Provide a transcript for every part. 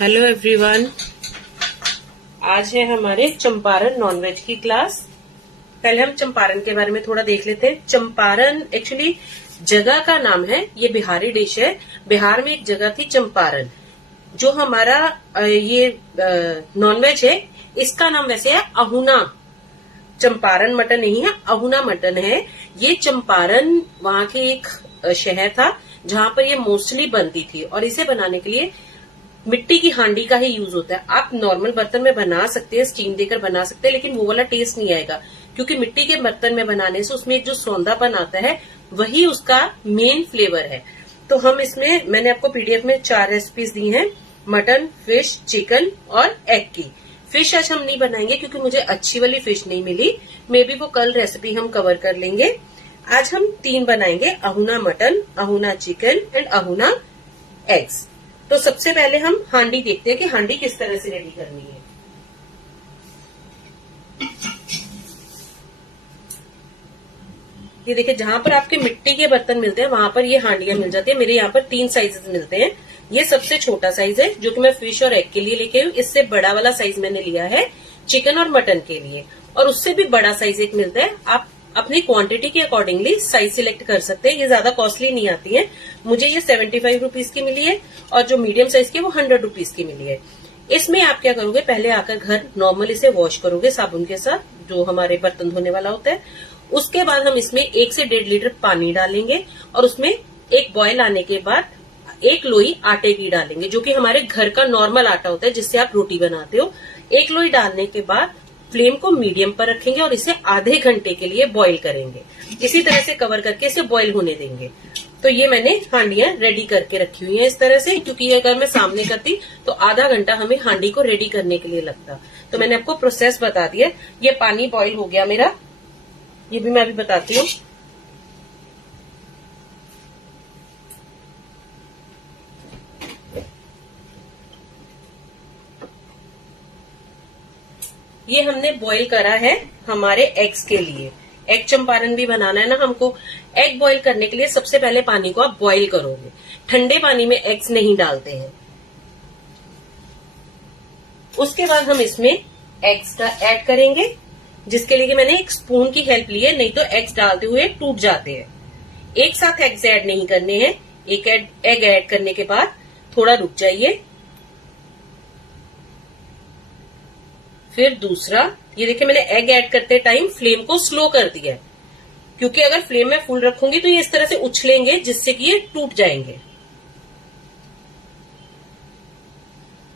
Hello everyone. आज है हमारे चंपारण नॉनवेज की क्लास। पहले हम चंपारण के बारे में थोड़ा देख लेते हैं। चंपारण एक्चुअली जगह का नाम है, ये बिहारी डिश है। बिहार में एक जगह थी चंपारण। जो हमारा ये नॉनवेज है, इसका नाम वैसे है अहुना। चंपारण मटन नहीं है, अहुना मटन है। ये चंपारण वहां के एक शहर था जहां पर ये मोस्टली बनती थी, और इसे बनाने के लिए मिट्टी की हांडी का ही यूज होता है। आप नॉर्मल बर्तन में बना सकते हैं, स्टीम देकर बना सकते हैं, लेकिन वो वाला टेस्ट नहीं आएगा, क्योंकि मिट्टी के बर्तन में बनाने से उसमें एक जो सौंधापन आता है वही उसका मेन फ्लेवर है। तो हम इसमें, मैंने आपको पीडीएफ में 4 रेसिपीज दी हैं, मटन, फिश, चिकन और एग की। फिश आज हम नहीं बनाएंगे क्योंकि मुझे अच्छी वाली फिश नहीं मिली। मे बी वो कल रेसिपी हम कवर कर लेंगे। आज हम 3 बनाएंगे, अहुना mutton, Ahuna chicken and Ahuna eggs. तो सबसे पहले हम हांडी देखते हैं कि हांडी किस तरह से रेडी करनी है। ये देखिए, जहां पर आपके मिट्टी के बर्तन मिलते हैं वहां पर ये हांडियां मिल जाती है। मेरे यहाँ पर 3 साइजेस मिलते हैं। ये सबसे छोटा साइज है जो कि मैं फिश और एग के लिए लेके आई हूँ। इससे बड़ा वाला साइज मैंने लिया है चिकन और मटन के लिए, और उससे भी बड़ा साइज एक मिलता है। आप अपनी क्वांटिटी के अकॉर्डिंगली साइज सिलेक्ट कर सकते हैं। ये ज्यादा कॉस्टली नहीं आती है। मुझे ये 75 रुपीज की मिली है, और जो मीडियम साइज की वो 100 रुपीज की मिली है। इसमें आप क्या करोगे, पहले आकर घर नॉर्मल इसे वॉश करोगे साबुन के साथ, जो हमारे बर्तन धोने वाला होता है। उसके बाद हम इसमें 1 से 1.5 लीटर पानी डालेंगे, और उसमें एक बॉयल आने के बाद 1 लोई आटे की डालेंगे, जो कि हमारे घर का नॉर्मल आटा होता है जिससे आप रोटी बनाते हो। 1 लोई डालने के बाद फ्लेम को मीडियम पर रखेंगे और इसे आधे घंटे के लिए बॉईल करेंगे। इसी तरह से कवर करके इसे बॉईल होने देंगे। तो ये मैंने हांडियां रेडी करके रखी हुई हैं इस तरह से, क्योंकि अगर मैं सामने करती तो आधा घंटा हमें हांडी को रेडी करने के लिए लगता। तो मैंने आपको प्रोसेस बता दिया। ये पानी बॉईल हो गया मेरा, ये भी मैं अभी बताती हूँ। ये हमने बॉईल करा है हमारे एग्स के लिए। एग चंपारण भी बनाना है ना हमको। एग बॉईल करने के लिए सबसे पहले पानी को आप बॉईल करोगे। ठंडे पानी में एग्स नहीं डालते हैं। उसके बाद हम इसमें एग्स का ऐड करेंगे, जिसके लिए मैंने एक स्पून की हेल्प ली है, नहीं तो एग्स डालते हुए टूट जाते हैं। एक साथ एग्स ऐड नहीं करने हैं। एक एग ऐड करने के बाद थोड़ा रुक जाइए, फिर दूसरा। ये देखिए, मैंने एग ऐड करते टाइम फ्लेम को स्लो कर दिया है, क्योंकि अगर फ्लेम में फुल रखूंगी तो ये इस तरह से उछलेंगे, जिससे कि ये टूट जाएंगे।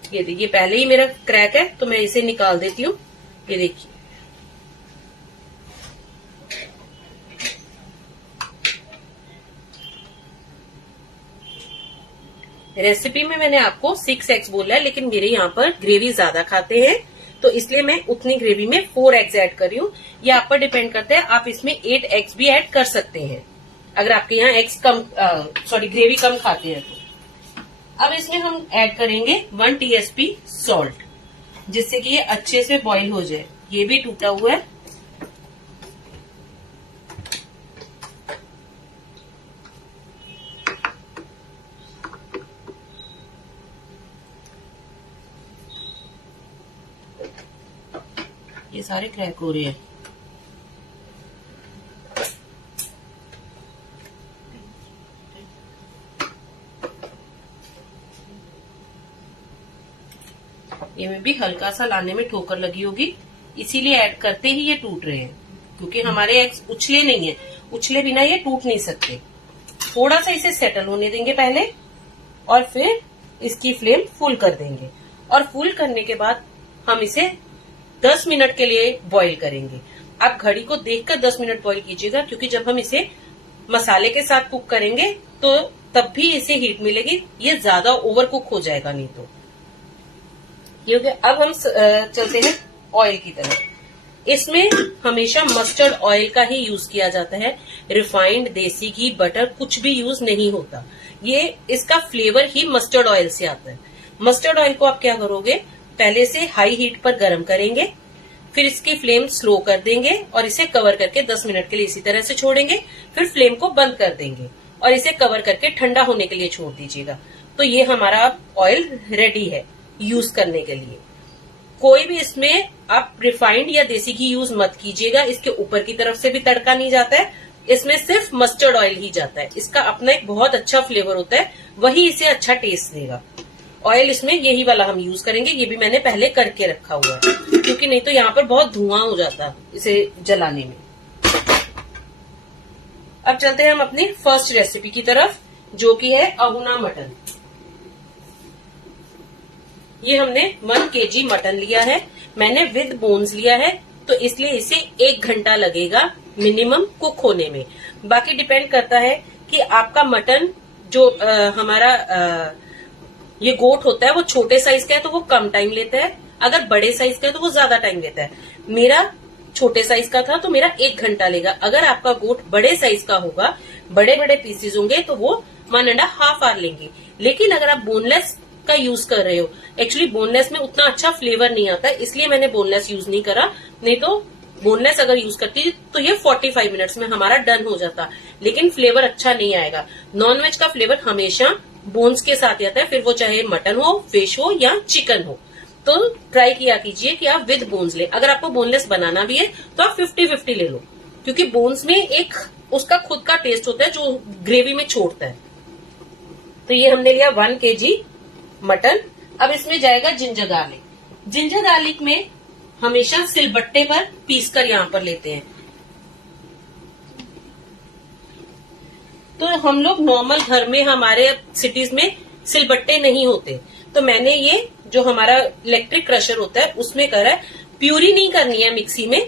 ये देखिए, पहले ही मेरा क्रैक है तो मैं इसे निकाल देती हूँ। ये देखिए, रेसिपी में मैंने आपको 6 एग्स बोला है, लेकिन मेरे यहाँ पर ग्रेवी ज्यादा खाते हैं, तो इसलिए मैं उतनी ग्रेवी में 4 एग्स ऐड कर रही हूँ। ये आप पर डिपेंड करता है, आप इसमें 8 एग्स भी ऐड कर सकते हैं अगर आपके यहाँ एग्स कम ग्रेवी कम खाते हैं तो। अब इसमें हम ऐड करेंगे 1 टीएसपी सॉल्ट, जिससे कि ये अच्छे से बॉईल हो जाए। ये भी टूटा हुआ है। ये सारे क्रैक हो रहे हैं। ये में भी हल्का सा लाने में ठोकर लगी होगी, इसीलिए ऐड करते ही ये टूट रहे हैं, क्योंकि हमारे एग्स उछले नहीं है। उछले बिना ये टूट नहीं सकते। थोड़ा सा इसे सेटल होने देंगे पहले, और फिर इसकी फ्लेम फुल कर देंगे। और फुल करने के बाद हम इसे 10 मिनट के लिए बॉईल करेंगे। आप घड़ी को देखकर 10 मिनट बॉईल कीजिएगा, क्योंकि जब हम इसे मसाले के साथ कुक करेंगे तो तब भी इसे हीट मिलेगी। ये ज्यादा ओवर कुक हो जाएगा नहीं तो। ये हो गया। अब हम चलते हैं ऑयल की तरफ। इसमें हमेशा मस्टर्ड ऑयल का ही यूज किया जाता है। रिफाइंड, देसी घी, बटर कुछ भी यूज नहीं होता। ये इसका फ्लेवर ही मस्टर्ड ऑयल से आता है। मस्टर्ड ऑयल को आप क्या करोगे, पहले से हाई हीट पर गर्म करेंगे, फिर इसकी फ्लेम स्लो कर देंगे और इसे कवर करके 10 मिनट के लिए इसी तरह से छोड़ेंगे। फिर फ्लेम को बंद कर देंगे और इसे कवर करके ठंडा होने के लिए छोड़ दीजिएगा। तो ये हमारा ऑयल रेडी है। यूज करने के लिए। कोई भी इसमें आप रिफाइंड या देसी घी यूज मत कीजिएगा, इसके ऊपर की तरफ से भी तड़का नहीं जाता है, इसमें सिर्फ मस्टर्ड ऑयल ही जाता है। इसका अपना एक बहुत अच्छा फ्लेवर होता है, वही इसे अच्छा टेस्ट देगा। ऑयल इसमें यही वाला हम यूज करेंगे, ये भी मैंने पहले करके रखा हुआ है, क्योंकि नहीं तो यहाँ पर बहुत धुआं हो जाता है इसे जलाने में। अब चलते हैं हम अपनी फर्स्ट रेसिपी की तरफ, जो कि है अहुना मटन। ये हमने 1 kg मटन लिया है, मैंने विद बोन्स लिया है, तो इसलिए इसे 1 घंटा लगेगा मिनिमम कुक होने में। बाकी डिपेंड करता है कि आपका मटन जो हमारा ये गोट होता है वो छोटे साइज का है तो वो कम टाइम लेता है, अगर बड़े साइज का है तो वो ज्यादा टाइम लेता है। मेरा छोटे साइज का था तो मेरा 1 घंटा लेगा। अगर आपका गोट बड़े साइज का होगा, बड़े बड़े पीसेज होंगे, तो वो 1.5 आवर लेंगे। लेकिन अगर आप बोनलेस का यूज कर रहे हो, एक्चुअली बोनलेस में उतना अच्छा फ्लेवर नहीं आता, इसलिए मैंने बोनलेस यूज नहीं करा, नहीं तो बोनलेस अगर यूज करती तो ये 45 मिनट्स में हमारा डन हो जाता, लेकिन फ्लेवर अच्छा नहीं आएगा। नॉनवेज का फ्लेवर हमेशा बोन्स के साथ आता है, फिर वो चाहे मटन हो, फिश हो या चिकन हो। तो ट्राई किया कीजिए कि आप विद बोन्स ले। अगर आपको बोनलेस बनाना भी है तो आप 50-50 ले लो, क्योंकि बोन्स में एक उसका खुद का टेस्ट होता है जो ग्रेवी में छोड़ता है। तो ये हमने लिया 1 kg मटन। अब इसमें जाएगा जिंजर गार्लिक। जिंजर गार्लिक में हमेशा सिलबट्टे पर पीसकर यहाँ पर लेते हैं। तो हम लोग नॉर्मल घर में हमारे सिटीज में सिलबट्टे नहीं होते, तो मैंने ये जो हमारा इलेक्ट्रिक क्रशर होता है उसमें करा है। प्यूरी नहीं करनी है, मिक्सी में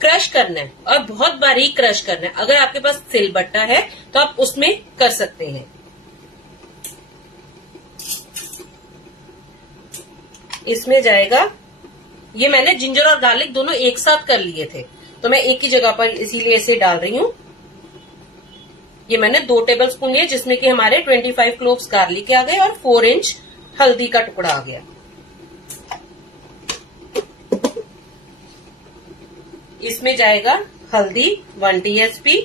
क्रश करना है और बहुत बारीक क्रश करना है। अगर आपके पास सिलबट्टा है तो आप उसमें कर सकते हैं। इसमें जाएगा, ये मैंने जिंजर और गार्लिक दोनों एक साथ कर लिए थे, तो मैं एक ही जगह पर इसीलिए इसे डाल रही हूँ। ये मैंने 2 टेबलस्पून लिए, जिसमें कि हमारे 25 क्लोव्स गार्लिक के आ गए और 4 इंच हल्दी का टुकड़ा आ गया। इसमें जाएगा हल्दी 1 TSP,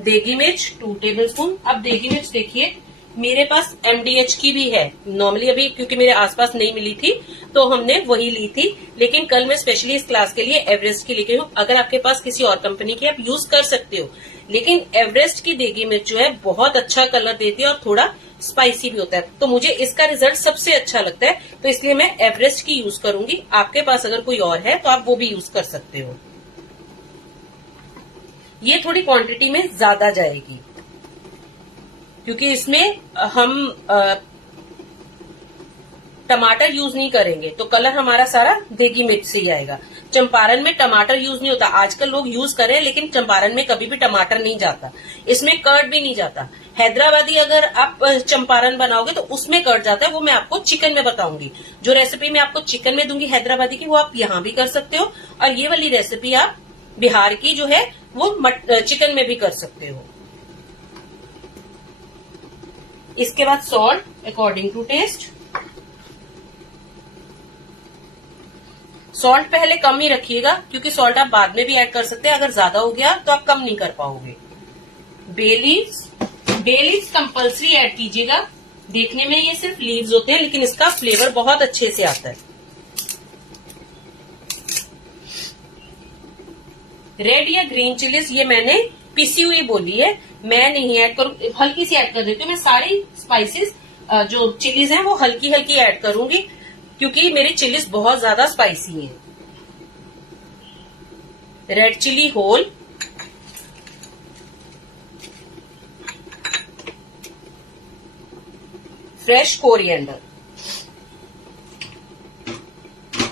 देगी मिर्च 2 टेबलस्पून। अब देगी मिर्च देखिए मेरे पास MDH की भी है, नॉर्मली अभी क्योंकि मेरे आसपास नहीं मिली थी तो हमने वही ली थी, लेकिन कल मैं स्पेशली इस क्लास के लिए एवरेस्ट की लेके हूँ। अगर आपके पास किसी और कंपनी की आप यूज कर सकते हो, लेकिन एवरेस्ट की देगी मिर्च जो है बहुत अच्छा कलर देती है और थोड़ा स्पाइसी भी होता है, तो मुझे इसका रिजल्ट सबसे अच्छा लगता है, तो इसलिए मैं एवरेस्ट की यूज करूंगी। आपके पास अगर कोई और है तो आप वो भी यूज कर सकते हो। ये थोड़ी क्वांटिटी में ज्यादा जाएगी क्योंकि इसमें हम टमाटर यूज नहीं करेंगे, तो कलर हमारा सारा देगी मिर्च से ही आएगा। चंपारण में टमाटर यूज नहीं होता, आजकल लोग यूज करें, लेकिन चंपारण में कभी भी टमाटर नहीं जाता, इसमें कर्ड भी नहीं जाता। हैदराबादी अगर आप चंपारण बनाओगे तो उसमें कर्ड जाता है, वो मैं आपको चिकन में बताऊंगी। जो रेसिपी मैं आपको चिकन में दूंगी हैदराबादी की, वो आप यहाँ भी कर सकते हो, और ये वाली रेसिपी आप बिहार की जो है वो चिकन में भी कर सकते हो। इसके बाद salt according to taste. Salt पहले कम ही रखिएगा, क्योंकि सॉल्ट आप बाद में भी ऐड कर सकते हैं, अगर ज्यादा हो गया तो आप कम नहीं कर पाओगे। बे लीव्स कंपल्सरी ऐड कीजिएगा। देखने में ये सिर्फ लीव्स होते हैं, लेकिन इसका फ्लेवर बहुत अच्छे से आता है। रेड या ग्रीन चिलीज ये मैंने पिसी हुई बोली है, मैं नहीं ऐड करूँ, हल्की सी ऐड कर देती हूँ। मैं सारी स्पाइसेस जो चिलीज हैं वो हल्की हल्की ऐड करूंगी, क्योंकि मेरी चिलीज बहुत ज्यादा स्पाइसी हैं। Red chilli whole, fresh coriander.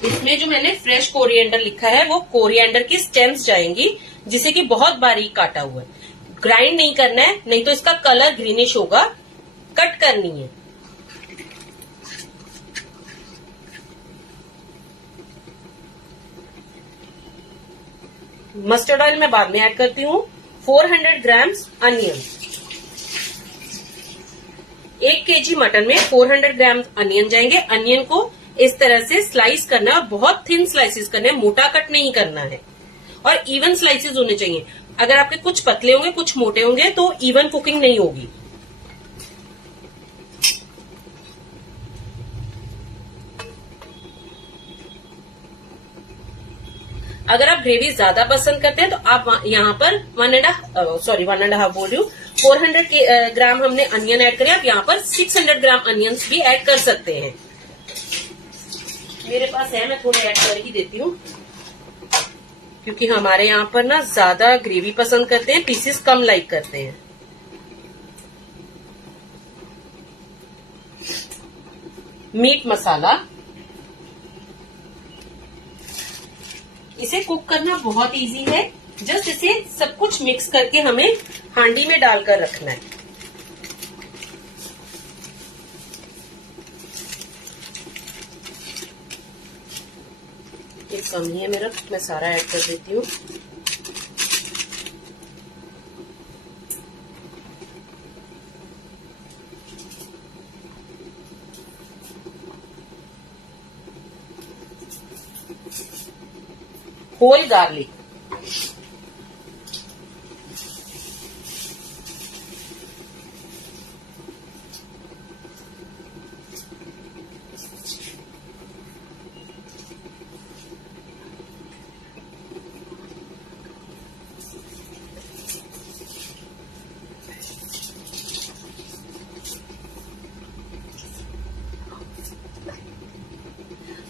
इसमें जो मैंने फ्रेश कोरिएंडर लिखा है वो कोरिएंडर की स्टेम्स जाएंगी, जिसे कि बहुत बारीक काटा हुआ है। ग्राइंड नहीं करना है, नहीं तो इसका कलर ग्रीनिश होगा। कट करनी है। मस्टर्ड ऑयल मैं बाद में ऐड करती हूँ। 400 ग्राम्स अनियन। 1 kg मटन में 400 ग्राम अनियन जाएंगे। अनियन को इस तरह से स्लाइस करना है और बहुत थिन स्लाइसेस करने हैं, मोटा कट नहीं करना है, और इवन स्लाइसेस होने चाहिए। अगर आपके कुछ पतले होंगे कुछ मोटे होंगे तो इवन कुकिंग नहीं होगी। अगर आप ग्रेवी ज्यादा पसंद करते हैं तो आप यहाँ पर 1.5 बोल रही हूँ, 400 ग्राम हमने अनियन ऐड करे, आप यहाँ पर 600 ग्राम अनियंस भी ऐड कर सकते हैं। मेरे पास है, मैं थोड़े ऐड कर ही देती हूँ, क्योंकि हमारे यहाँ पर ना ज्यादा ग्रेवी पसंद करते हैं, पीसेस कम लाइक करते हैं। मीट मसाला, इसे कुक करना बहुत इजी है, जस्ट इसे सब कुछ मिक्स करके हमें हांडी में डालकर रखना है। ये कम ही है मेरा, मैं सारा ऐड कर देती हूँ। होल गार्लिक,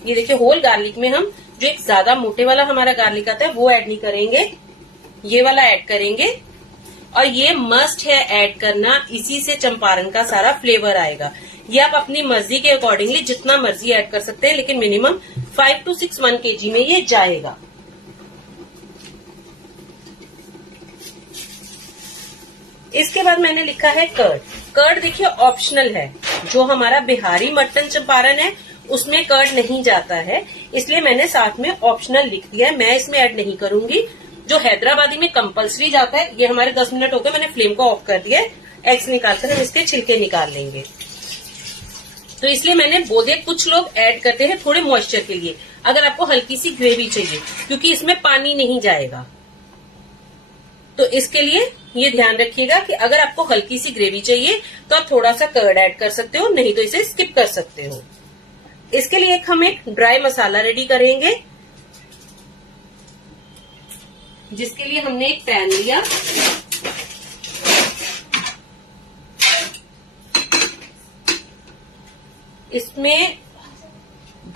ये देखिए होल गार्लिक में हम जो एक ज्यादा मोटे वाला हमारा गार्लिक आता है वो ऐड नहीं करेंगे, ये वाला ऐड करेंगे। और ये मस्ट है ऐड करना, इसी से चंपारण का सारा फ्लेवर आएगा। ये आप अपनी मर्जी के अकॉर्डिंगली जितना मर्जी ऐड कर सकते हैं, लेकिन मिनिमम 5 to 6 1 kg में ये जाएगा। इसके बाद मैंने लिखा है कर्ड। कर्ड देखिए ऑप्शनल है, जो हमारा बिहारी मटन चंपारण है उसमें कर्ड नहीं जाता है, इसलिए मैंने साथ में ऑप्शनल लिख दिया है, मैं इसमें ऐड नहीं करूंगी। जो हैदराबादी में कंपलसरी जाता है, ये हमारे 10 मिनट हो गए, मैंने फ्लेम को ऑफ कर दिया है। एग्स निकालकर हम इसके छिलके निकाल लेंगे, तो इसलिए मैंने बोले कुछ लोग ऐड करते हैं थोड़े मॉइस्चर के लिए, अगर आपको हल्की सी ग्रेवी चाहिए, क्योंकि इसमें पानी नहीं जाएगा, तो इसके लिए ये ध्यान रखिएगा कि अगर आपको हल्की सी ग्रेवी चाहिए तो आप थोड़ा सा कर्ड ऐड कर सकते हो, नहीं तो इसे स्किप कर सकते हो। इसके लिए हम एक ड्राई मसाला रेडी करेंगे, जिसके लिए हमने एक पैन लिया, इसमें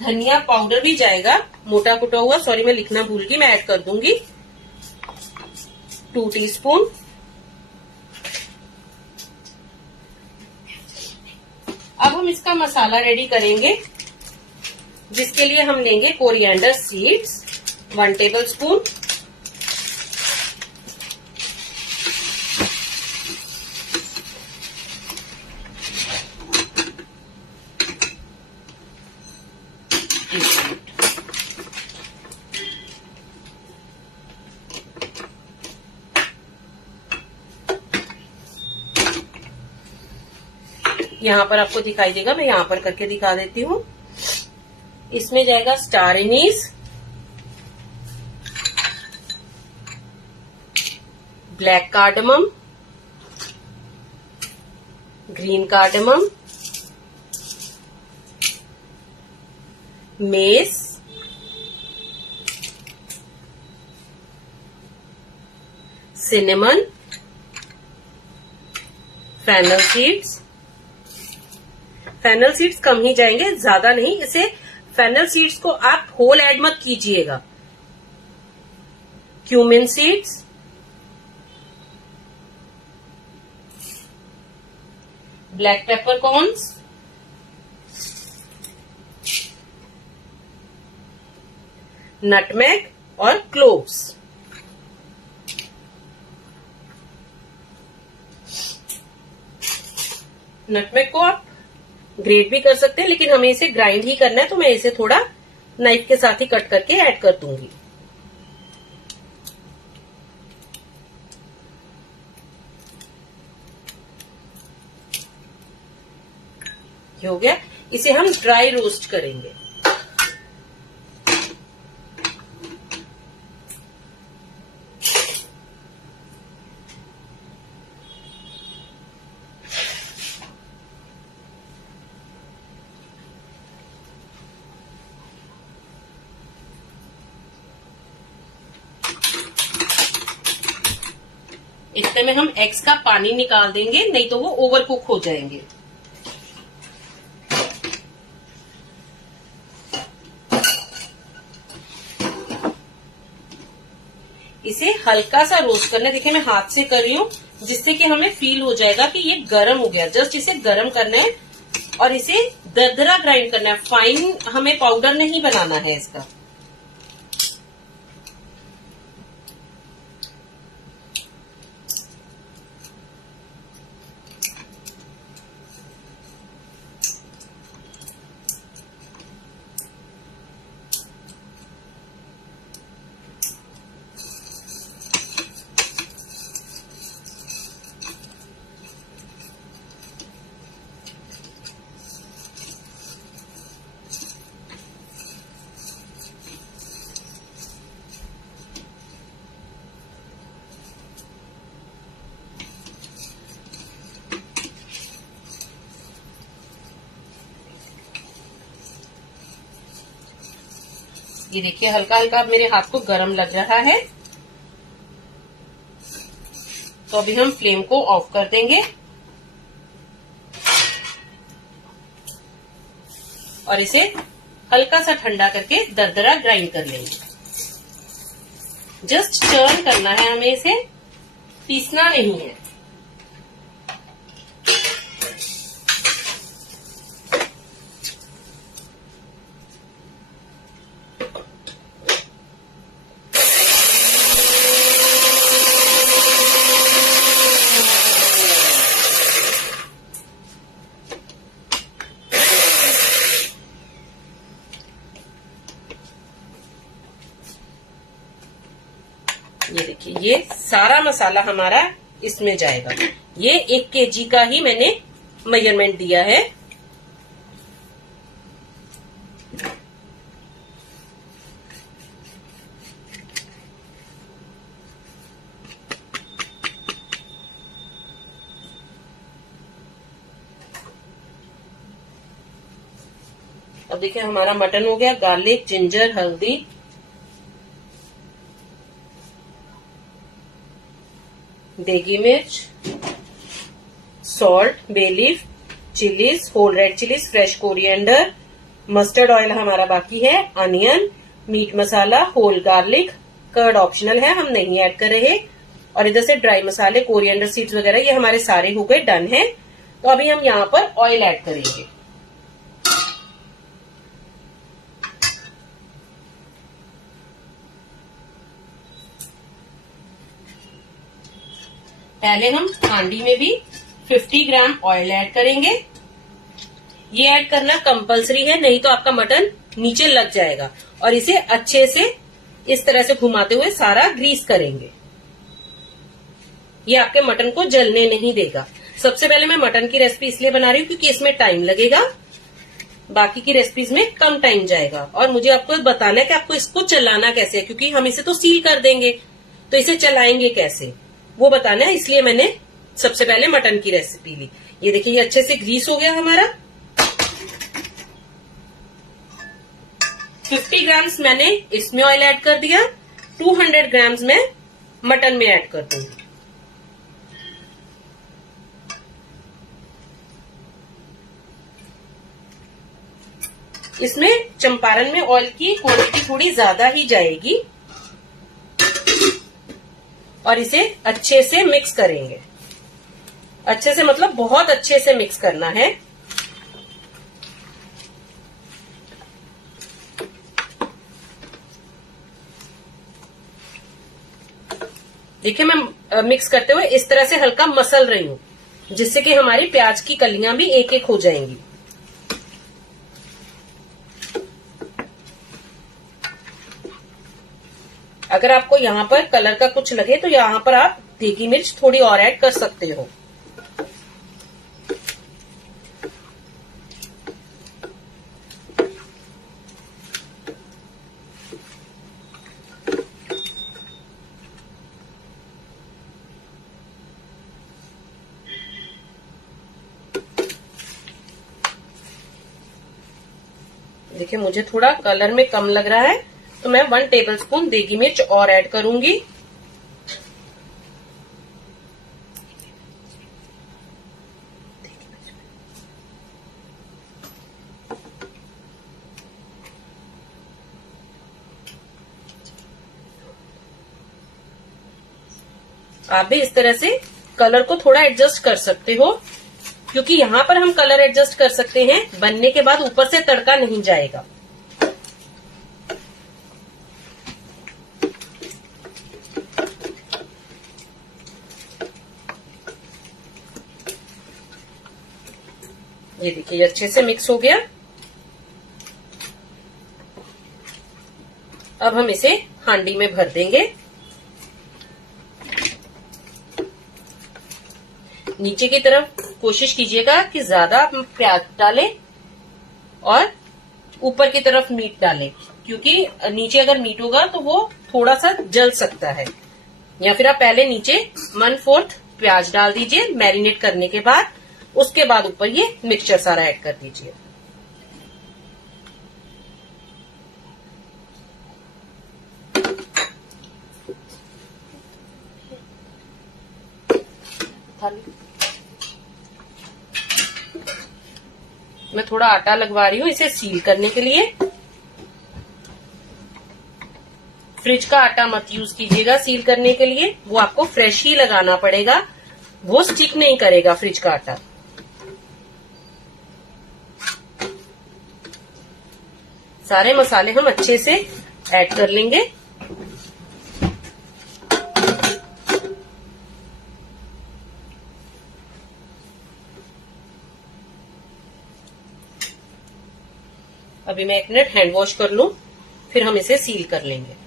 धनिया पाउडर भी जाएगा, मोटा कुटा हुआ, सॉरी मैं लिखना भूल गई, मैं ऐड कर दूंगी 2 टीस्पून। अब हम इसका मसाला रेडी करेंगे, जिसके लिए हम लेंगे कोरिएंडर सीड्स 1 टेबलस्पून, यहाँ पर आपको दिखाई देगा, मैं यहाँ पर करके दिखा देती हूँ। इसमें जाएगा star anise, black cardamom, green cardamom, mace, cinnamon, fennel seeds. Fennel seeds कम ही जाएंगे, ज्यादा नहीं। इसे फेनल सीड्स को आप होल ऐड मत कीजिएगा। Cumin seeds, black pepper corns, nutmeg और क्लोव्स। नटमेग को आप ग्रेट भी कर सकते हैं, लेकिन हमें इसे ग्राइंड ही करना है, तो मैं इसे थोड़ा नाइफ के साथ ही कट करके ऐड कर दूंगी। ये हो गया, इसे हम ड्राई रोस्ट करेंगे। इतने में हम एग्स का पानी निकाल देंगे, नहीं तो वो ओवर कुक हो जाएंगे। इसे हल्का सा रोस्ट करना है। देखिए मैं हाथ से कर रही हूँ, जिससे कि हमें फील हो जाएगा कि ये गर्म हो गया। जस्ट इसे गर्म करना है और इसे दरदरा ग्राइंड करना है। फाइन हमें पाउडर नहीं बनाना है इसका। ये देखिए हल्का हल्का अब मेरे हाथ को गरम लग रहा है, तो अभी हम फ्लेम को ऑफ कर देंगे और इसे हल्का सा ठंडा करके दरदरा ग्राइंड कर लेंगे। जस्ट चर्न करना है हमें, इसे पीसना नहीं है। ये देखिए ये सारा मसाला हमारा इसमें जाएगा। ये 1 kg का ही मैंने मेजरमेंट दिया है। अब देखिए हमारा मटन हो गया। गार्लिक, जिंजर, हल्दी, देगी मिर्च, salt, bay leaf, chillies, whole red chillies, fresh coriander, mustard oil हमारा बाकी है, onion, meat masala, whole garlic, curd optional है, हम नहीं ऐड कर रहे। और इधर से ड्राई मसाले, कोरिएंडर सीड्स वगैरह, ये हमारे सारे हो गए, डन है। तो अभी हम यहाँ पर ऑयल ऐड करेंगे। पहले हम हांडी में भी 50 ग्राम ऑयल ऐड करेंगे। ये ऐड करना कंपलसरी है, नहीं तो आपका मटन नीचे लग जाएगा। और इसे अच्छे से इस तरह से घुमाते हुए सारा ग्रीस करेंगे। ये आपके मटन को जलने नहीं देगा। सबसे पहले मैं मटन की रेसिपी इसलिए बना रही हूँ क्योंकि इसमें टाइम लगेगा, बाकी की रेसिपीज में कम टाइम जाएगा। और मुझे आपको बताना है कि आपको इसको चलाना कैसे है, क्योंकि हम इसे तो सील कर देंगे, तो इसे चलाएंगे कैसे वो बताना है। इसलिए मैंने सबसे पहले मटन की रेसिपी ली। ये देखिए ये अच्छे से ग्रीस हो गया हमारा। 50 ग्राम्स मैंने इसमें ऑयल ऐड कर दिया, 200 ग्राम्स मैं मटन में ऐड कर दूंगी। इसमें चंपारण में ऑयल की क्वांटिटी थोड़ी ज्यादा ही जाएगी। और इसे अच्छे से मिक्स करेंगे। अच्छे से मतलब बहुत अच्छे से मिक्स करना है। देखिए मैं मिक्स करते हुए इस तरह से हल्का मसल रही हूं, जिससे कि हमारी प्याज की कलियां भी एक एक हो जाएंगी। अगर आपको यहाँ पर कलर का कुछ लगे तो यहाँ पर आप देगी मिर्च थोड़ी और ऐड कर सकते हो। देखिए मुझे थोड़ा कलर में कम लग रहा है, तो मैं 1 टेबलस्पून देगी मिर्च और ऐड करूंगी। आप भी इस तरह से कलर को थोड़ा एडजस्ट कर सकते हो, क्योंकि यहाँ पर हम कलर एडजस्ट कर सकते हैं, बनने के बाद ऊपर से तड़का नहीं जाएगा। ये देखिए अच्छे से मिक्स हो गया। अब हम इसे हांडी में भर देंगे। नीचे की तरफ कोशिश कीजिएगा कि ज्यादा आप प्याज डालें और ऊपर की तरफ मीट डालें, क्योंकि नीचे अगर मीट होगा तो वो थोड़ा सा जल सकता है। या फिर आप पहले नीचे 1/4 प्याज डाल दीजिए मैरिनेट करने के बाद, उसके बाद ऊपर ये मिक्सचर सारा ऐड कर दीजिए। मैं थोड़ा आटा लगवा रही हूँ इसे सील करने के लिए। फ्रिज का आटा मत यूज कीजिएगा सील करने के लिए, वो आपको फ्रेश ही लगाना पड़ेगा, वो स्टिक नहीं करेगा फ्रिज का आटा। सारे मसाले हम अच्छे से ऐड कर लेंगे। अभी मैं 1 मिनट हैंड वॉश कर लूं, फिर हम इसे सील कर लेंगे।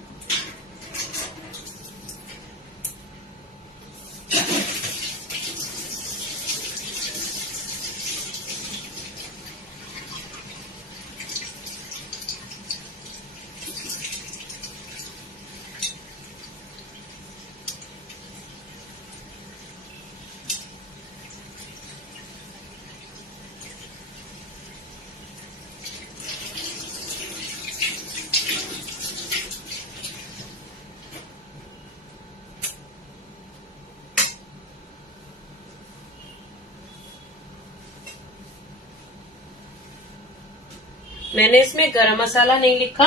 मैंने इसमें गरम मसाला नहीं लिखा,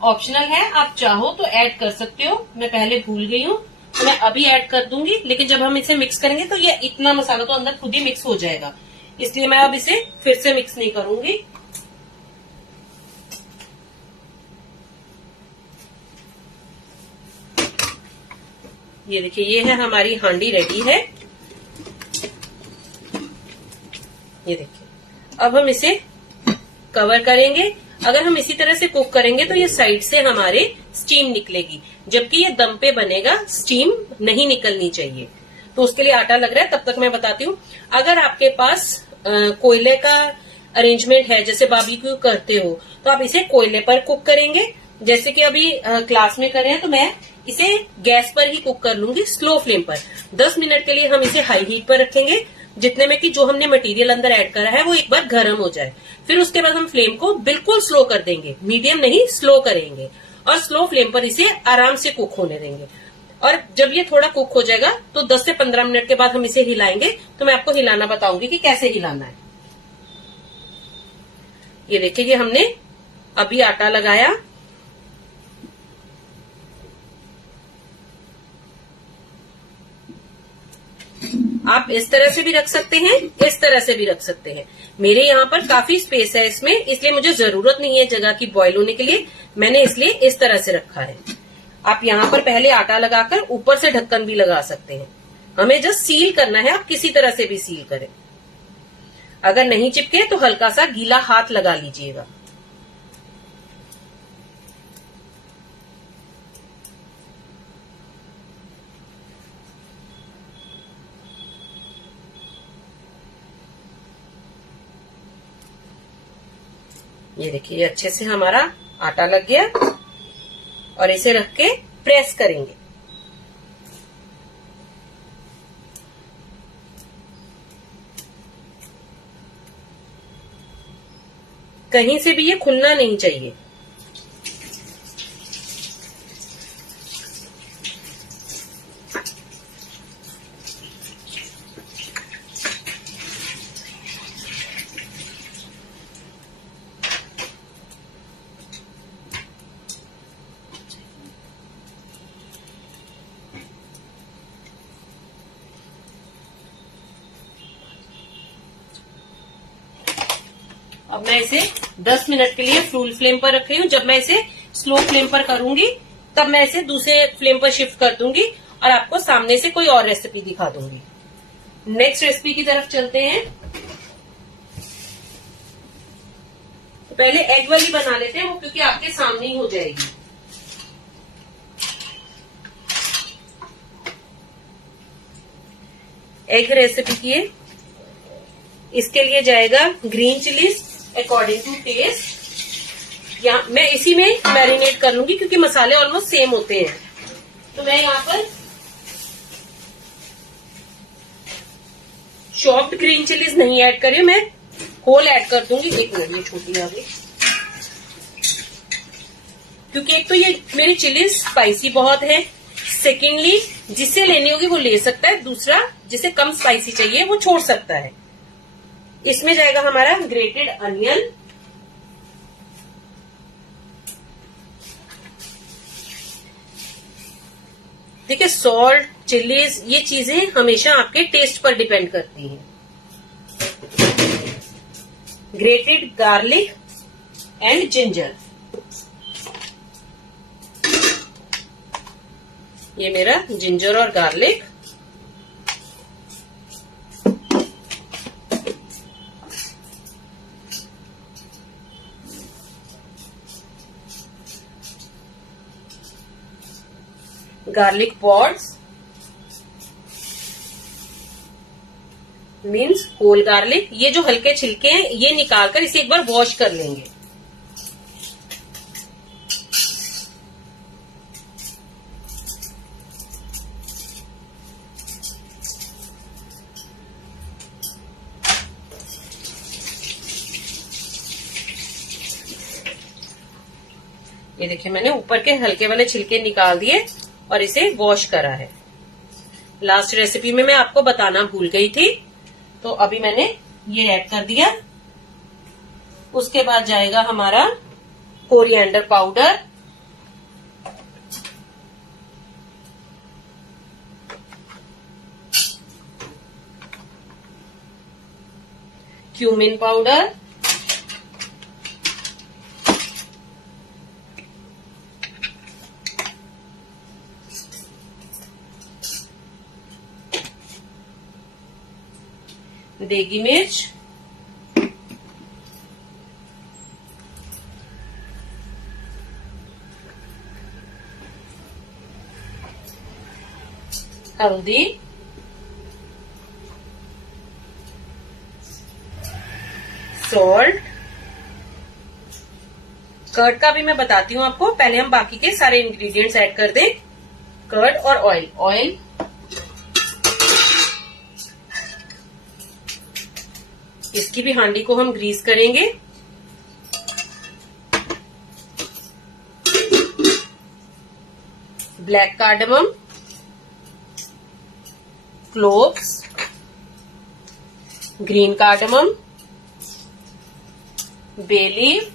ऑप्शनल है, आप चाहो तो ऐड कर सकते हो। मैं पहले भूल गई हूँ तो मैं अभी ऐड कर दूंगी, लेकिन जब हम इसे मिक्स करेंगे तो ये इतना मसाला तो अंदर खुद ही मिक्स हो जाएगा, इसलिए मैं अब इसे फिर से मिक्स नहीं करूंगी। ये देखिए ये है हमारी हांडी रेडी है। ये देखिए अब हम इसे कवर करेंगे। अगर हम इसी तरह से कुक करेंगे तो ये साइड से हमारे स्टीम निकलेगी, जबकि ये दम पे बनेगा, स्टीम नहीं निकलनी चाहिए। तो उसके लिए आटा लग रहा है, तब तक मैं बताती हूँ। अगर आपके पास कोयले का अरेंजमेंट है, जैसे बारबेक्यू करते हो, तो आप इसे कोयले पर कुक करेंगे। जैसे कि अभी क्लास में कर रहे हैं तो मैं इसे गैस पर ही कुक कर लूंगी, स्लो फ्लेम पर। 10 मिनट के लिए हम इसे हाई हीट पर रखेंगे, जितने में कि जो हमने मटेरियल अंदर ऐड करा है वो एक बार गर्म हो जाए। फिर उसके बाद हम फ्लेम को बिल्कुल स्लो कर देंगे, मीडियम नहीं स्लो करेंगे, और स्लो फ्लेम पर इसे आराम से कुक होने देंगे। और जब ये थोड़ा कुक हो जाएगा तो 10 से 15 मिनट के बाद हम इसे हिलाएंगे। तो मैं आपको हिलाना बताऊंगी कि कैसे हिलाना है। ये देखिए ये हमने अभी आटा लगाया, आप इस तरह से भी रख सकते हैं, इस तरह से भी रख सकते हैं। मेरे यहाँ पर काफी स्पेस है इसमें, इसलिए मुझे जरूरत नहीं है जगह की बॉईल होने के लिए, मैंने इसलिए इस तरह से रखा है। आप यहाँ पर पहले आटा लगाकर ऊपर से ढक्कन भी लगा सकते हैं। हमें जस्ट सील करना है, आप किसी तरह से भी सील करें। अगर नहीं चिपके तो हल्का सा गीला हाथ लगा लीजिएगा। ये देखिए अच्छे से हमारा आटा लग गया, और इसे रख के प्रेस करेंगे। कहीं से भी ये खुलना नहीं चाहिए। अब मैं इसे 10 मिनट के लिए फुल फ्लेम पर रख रही हूँ। जब मैं इसे स्लो फ्लेम पर करूंगी तब मैं इसे दूसरे फ्लेम पर शिफ्ट कर दूंगी और आपको सामने से कोई और रेसिपी दिखा दूंगी। नेक्स्ट रेसिपी की तरफ चलते हैं। तो पहले एग वाली बना लेते हैं, वो क्योंकि आपके सामने ही हो जाएगी। एग रेसिपी की है, इसके लिए जाएगा green chillies according to taste. यहाँ मैं इसी में मैरिनेट कर लूंगी क्योंकि मसाले ऑलमोस्ट सेम होते हैं। तो मैं यहाँ पर चॉप्ड ग्रीन चिलीज नहीं ऐड कर रही हूं, मैं होल ऐड कर दूंगी। एक मिनट, ये छोटी आ गई क्योंकि एक तो ये मेरी चिलीज स्पाइसी बहुत है, सेकेंडली जिसे लेनी होगी वो ले सकता है, दूसरा जिसे कम स्पाइसी चाहिए वो छोड़ सकता है। इसमें जाएगा हमारा ग्रेटेड अनियन, देखिए सॉल्ट, चिलीज, ये चीजें हमेशा आपके टेस्ट पर डिपेंड करती हैं। ग्रेटेड गार्लिक एंड जिंजर, ये मेरा जिंजर और garlic. Garlic pods means whole garlic, ये जो हल्के छिलके हैं ये निकालकर इसे एक बार वॉश कर लेंगे। ये देखिए मैंने ऊपर के हल्के वाले छिलके निकाल दिए और इसे वॉश करा है। लास्ट रेसिपी में मैं आपको बताना भूल गई थी, तो अभी मैंने ये ऐड कर दिया। उसके बाद जाएगा हमारा कोरिएंडर पाउडर, क्यूमिन पाउडर, देगी मिर्च, हल्दी, सॉल्ट। कर्ड का भी मैं बताती हूँ आपको, पहले हम बाकी के सारे इंग्रेडिएंट्स ऐड कर दें। कर्ड और ऑयल। ऑयल इसकी भी हांडी को हम ग्रीस करेंगे। Black cardamom, cloves, green cardamom, bay leaf,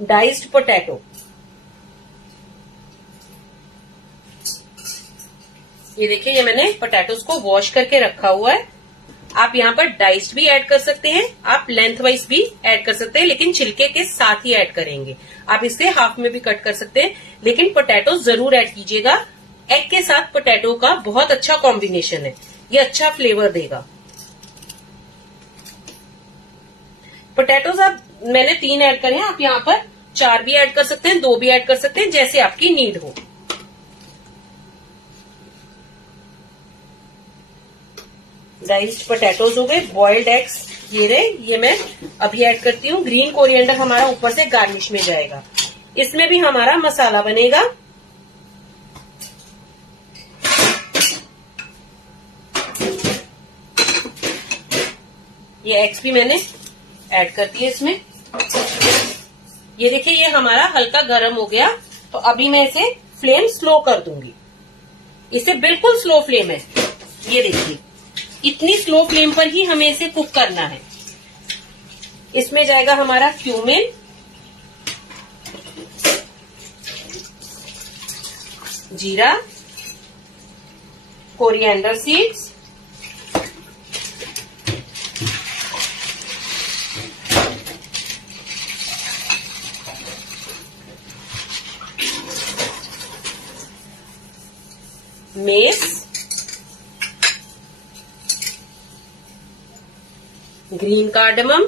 diced potato. ये देखिए ये मैंने पोटैटोज को वॉश करके रखा हुआ है। आप यहाँ पर डाइस्ड भी ऐड कर सकते हैं, आप लेंथ वाइज भी ऐड कर सकते हैं, लेकिन छिलके के साथ ही ऐड करेंगे। आप इसे हाफ में भी कट कर सकते हैं, लेकिन पोटैटो जरूर ऐड कीजिएगा। एग के साथ पोटैटो का बहुत अच्छा कॉम्बिनेशन है, ये अच्छा फ्लेवर देगा। पोटैटोज आप मैंने 3 ऐड करे हैं, आप यहाँ पर 4 भी ऐड कर सकते हैं, 2 भी ऐड कर सकते हैं, जैसे आपकी नीड हो। डाइस्ड पोटैटोज हो गए। बॉइल्ड एग्स ये रहे, ये मैं अभी ऐड करती हूँ। ग्रीन कोरिएंडर हमारा ऊपर से गार्निश में जाएगा। इसमें भी हमारा मसाला बनेगा। ये एग्स भी मैंने ऐड कर दिए इसमें। ये देखिए ये हमारा हल्का गर्म हो गया, तो अभी मैं इसे फ्लेम स्लो कर दूंगी। इसे बिल्कुल स्लो फ्लेम है, ये देखिए इतनी स्लो फ्लेम पर ही हमें इसे कुक करना है। इसमें जाएगा हमारा क्यूमिन, जीरा, coriander seeds, mess, green cardamom,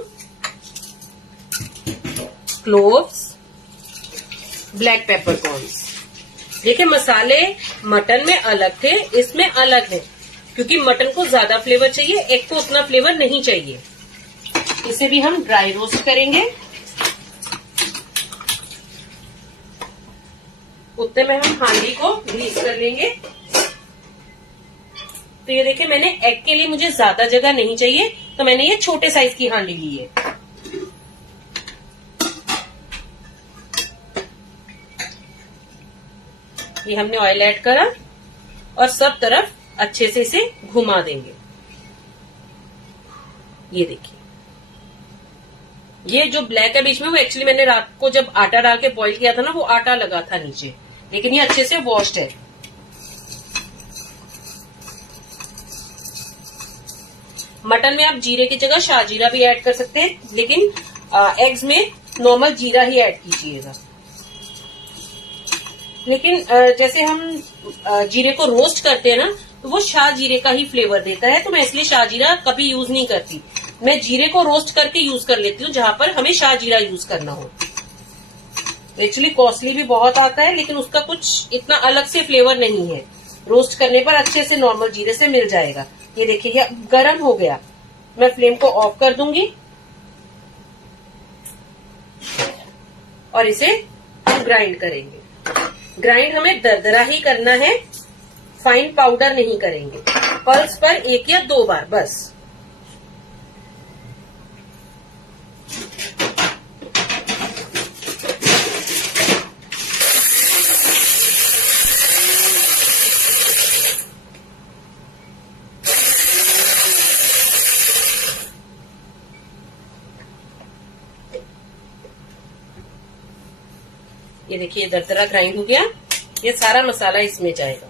cloves, black peppercorns. देखिए मसाले मटन में अलग थे, इसमें अलग है, क्योंकि मटन को ज्यादा फ्लेवर चाहिए, एग को उतना फ्लेवर नहीं चाहिए। इसे भी हम ड्राई रोस्ट करेंगे। उतने में हम हांडी को ग्रीस कर लेंगे। तो ये देखिए मैंने एग के लिए मुझे ज्यादा जगह नहीं चाहिए, तो मैंने ये छोटे साइज की हांडी ली है। ये हमने ऑयल ऐड करा और सब तरफ अच्छे से इसे घुमा देंगे। ये देखिए, ये जो ब्लैक है बीच में, वो एक्चुअली मैंने रात को जब आटा डाल के बॉईल किया था ना, वो आटा लगा था नीचे, लेकिन ये अच्छे से वॉश्ड है। मटन में आप जीरे की जगह शाहजीरा भी ऐड कर सकते हैं, लेकिन एग्स में नॉर्मल जीरा ही ऐड कीजिएगा। लेकिन जैसे हम जीरे को रोस्ट करते हैं ना, तो वो शाह जीरे का ही फ्लेवर देता है, तो मैं इसलिए शाहजीरा कभी यूज नहीं करती। मैं जीरे को रोस्ट करके यूज कर लेती हूँ जहां पर हमें शाहजीरा यूज करना हो। एक्चुअली कॉस्टली भी बहुत आता है, लेकिन उसका कुछ इतना अलग से फ्लेवर नहीं है। रोस्ट करने पर अच्छे से नॉर्मल जीरे से मिल जाएगा। ये देखिए ये गर्म हो गया, मैं फ्लेम को ऑफ कर दूंगी और इसे हम ग्राइंड करेंगे। ग्राइंड हमें दरदरा ही करना है, फाइन पाउडर नहीं करेंगे। पल्स पर 1 या 2 बार बस। ये देखिए दरदरा ग्राइंड हो गया। ये सारा मसाला इसमें जाएगा।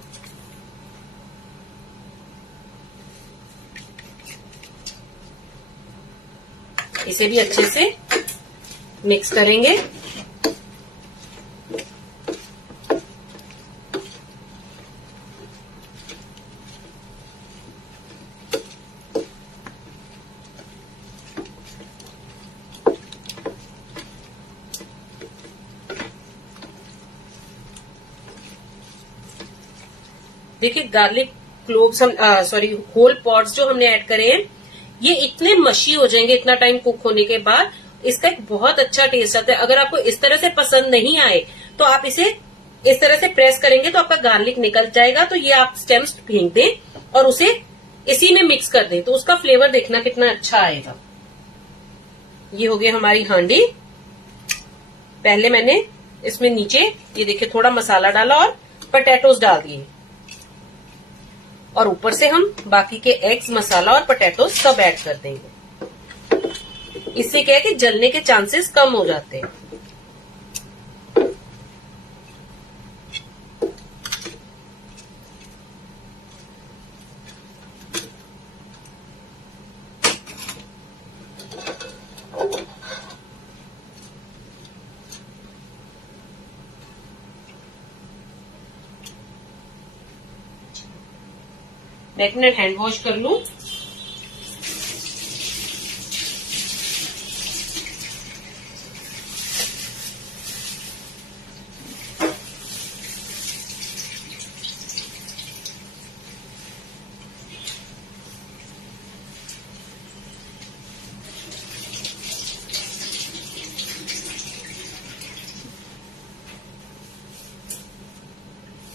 इसे भी अच्छे से मिक्स करेंगे। देखिए गार्लिक क्लोव्स हम होल पॉट्स जो हमने ऐड करे हैं, ये इतने मशी हो जाएंगे इतना टाइम कुक होने के बाद। इसका एक बहुत अच्छा टेस्ट आता है। अगर आपको इस तरह से पसंद नहीं आए तो आप इसे इस तरह से प्रेस करेंगे तो आपका गार्लिक निकल जाएगा। तो ये आप स्टेम्स फेंक दें और उसे इसी में मिक्स कर दें, तो उसका फ्लेवर देखना कितना अच्छा आएगा। ये हो गया हमारी हांडी। पहले मैंने इसमें नीचे ये देखिए थोड़ा मसाला डाला और पोटैटोज डाल दिए, और ऊपर से हम बाकी के एग्स, मसाला और पोटैटो सब ऐड कर देंगे। इससे क्या है कि जलने के चांसेस कम हो जाते हैं। मैं एक मिनट हैंड वॉश कर लूं।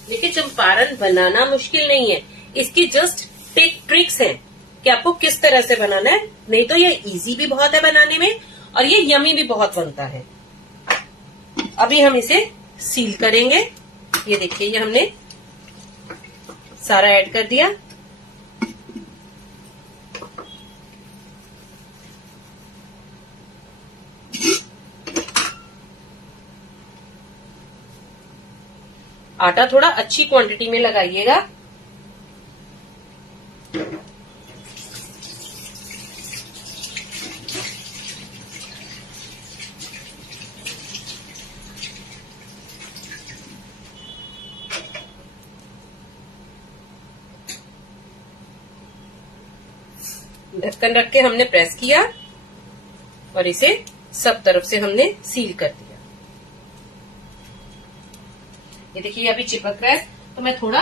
देखिए चंपारण बनाना मुश्किल नहीं है, इसकी जस्ट ट्रिक्स हैं कि आपको किस तरह से बनाना है। नहीं तो ये इजी भी बहुत है बनाने में और ये यमी भी बहुत बनता है। अभी हम इसे सील करेंगे। ये देखिए ये हमने सारा ऐड कर दिया। आटा थोड़ा अच्छी क्वांटिटी में लगाइएगा। ढक्कन रख के हमने प्रेस किया और इसे सब तरफ से हमने सील कर दिया। ये देखिए अभी चिपक रहा है, तो मैं थोड़ा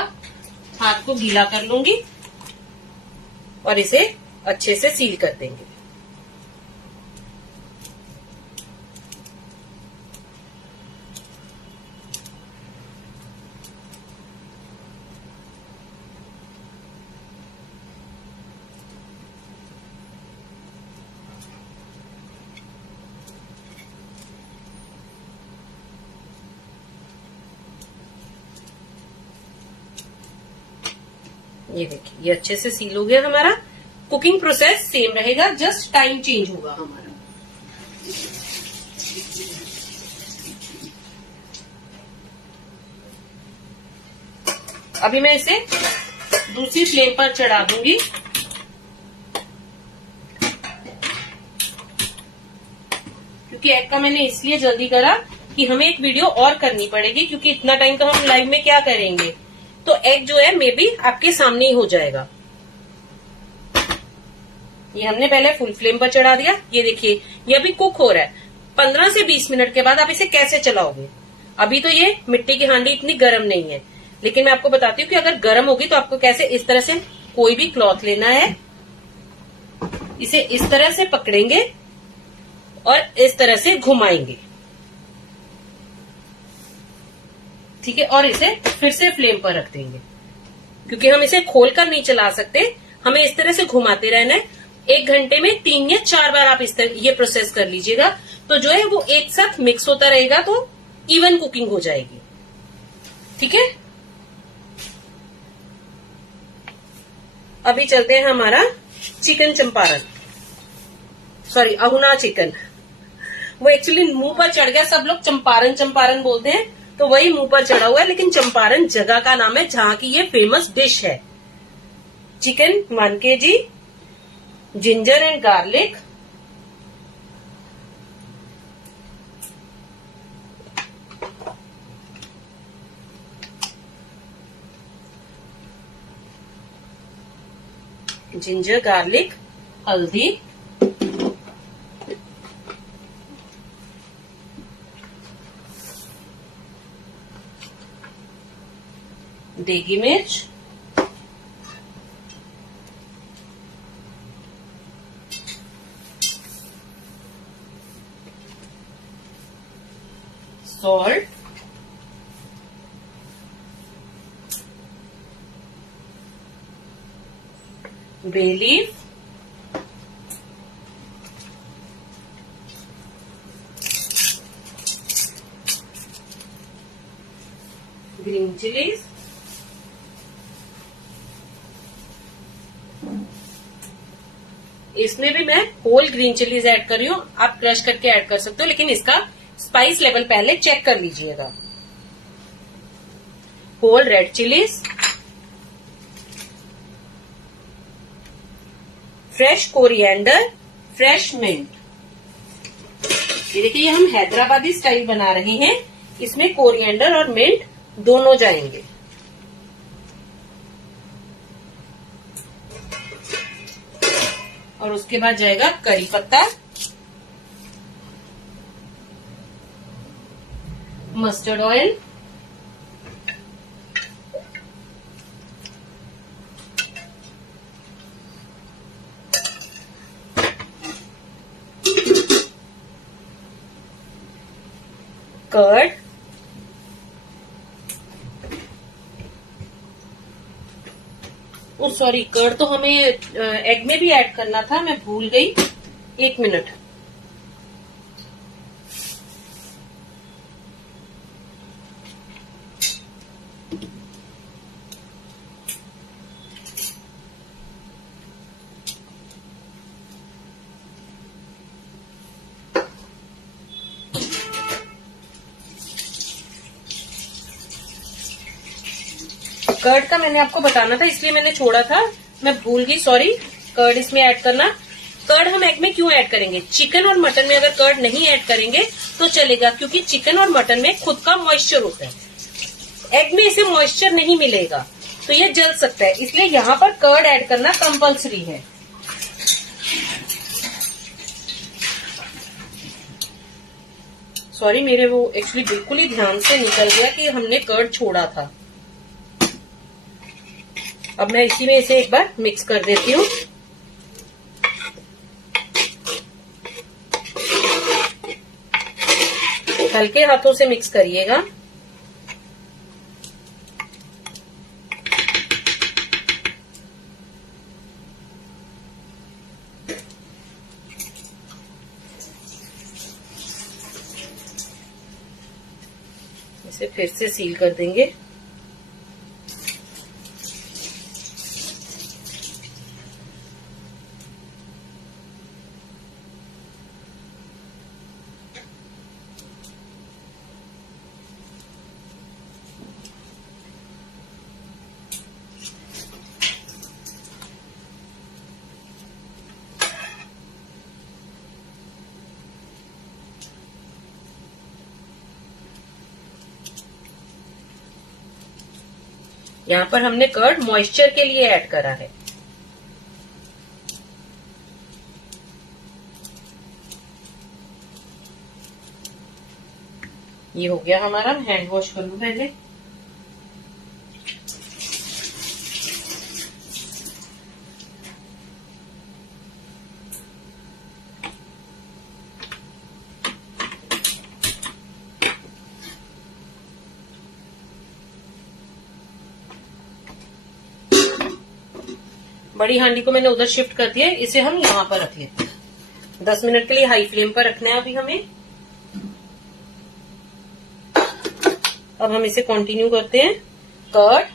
हाथ को गीला कर लूंगी और इसे अच्छे से सील कर देंगे। ये देखिए ये अच्छे से सील हो गया हमारा। कुकिंग प्रोसेस सेम रहेगा, जस्ट टाइम चेंज होगा हमारा। अभी मैं इसे दूसरी फ्लेम पर चढ़ा दूंगी। क्योंकि एग का मैंने इसलिए जल्दी करा कि हमें एक वीडियो और करनी पड़ेगी, क्योंकि इतना टाइम का हम लाइव में क्या करेंगे, तो एग जो है मे बी आपके सामने ही हो जाएगा। ये हमने पहले फुल फ्लेम पर चढ़ा दिया। ये देखिए ये अभी कुक हो रहा है। 15 से 20 मिनट के बाद आप इसे कैसे चलाओगे? अभी तो ये मिट्टी की हांडी इतनी गर्म नहीं है, लेकिन मैं आपको बताती हूँ कि अगर गर्म होगी तो आपको कैसे, इस तरह से कोई भी क्लॉथ लेना है, इसे इस तरह से पकड़ेंगे और इस तरह से घुमाएंगे, ठीक है, और इसे फिर से फ्लेम पर रख देंगे। क्योंकि हम इसे खोलकर नहीं चला सकते, हमें इस तरह से घुमाते रहना है। 1 घंटे में 3 या 4 बार आप इस तरह ये प्रोसेस कर लीजिएगा, तो जो है वो एक साथ मिक्स होता रहेगा, तो इवन कुकिंग हो जाएगी। ठीक है, अभी चलते हैं हमारा चिकन चंपारण, सॉरी अहुना चिकन। वो एक्चुअली मुंह पर चढ़ गया, सब लोग चंपारण चंपारण बोलते हैं, तो वही मुंह पर चढ़ा हुआ है, लेकिन चंपारण जगह का नाम है जहां की ये फेमस डिश है। Chicken 1 kg, ginger and garlic, ginger garlic, हल्दी, देगी मिर्च, salt, bay leaf, green chillies, इसमें भी मैं होल ग्रीन चिलीज ऐड कर रही हूँ, आप क्रश करके ऐड कर सकते हो, लेकिन इसका स्पाइस लेवल पहले चेक कर लीजिएगा। Whole red chillies, fresh coriander, fresh mint. ये देखिए हम हैदराबादी स्टाइल बना रहे हैं, इसमें कोरिएंडर और मिंट दोनों जाएंगे। और उसके बाद जाएगा करी पत्ता, mustard oil, curd, sorry curd तो हमें एग में भी ऐड करना था, मैं भूल गई, 1 मिनट। कर्ड का मैंने आपको बताना था, इसलिए मैंने छोड़ा था, मैं भूल गई, सॉरी। कर्ड इसमें ऐड करना। कर्ड हम एग में क्यों ऐड करेंगे? चिकन और मटन में अगर कर्ड नहीं ऐड करेंगे तो चलेगा, क्योंकि चिकन और मटन में खुद का मॉइस्चर होता है। एग में इसे मॉइस्चर नहीं मिलेगा, तो ये जल सकता है, इसलिए यहाँ पर कर्ड ऐड करना कंपल्सरी है। सॉरी, मेरे वो एक्चुअली बिल्कुल ही ध्यान से निकल गया कि हमने कर्ड छोड़ा था। अब मैं इसी में इसे एक बार मिक्स कर देती हूँ। हल्के हाथों से मिक्स करिएगा। इसे फिर से सील कर देंगे। यहाँ पर हमने कर्ड मॉइस्चर के लिए ऐड करा है। ये हो गया हमारा। हैंड वॉश कर लूं पहले। बड़ी हांडी को मैंने उधर शिफ्ट कर दिया है। इसे हम यहाँ पर रख लेते हैं। 10 मिनट के लिए हाई फ्लेम पर रखना है अभी हमें। अब हम इसे कंटिन्यू करते हैं। कर्ड,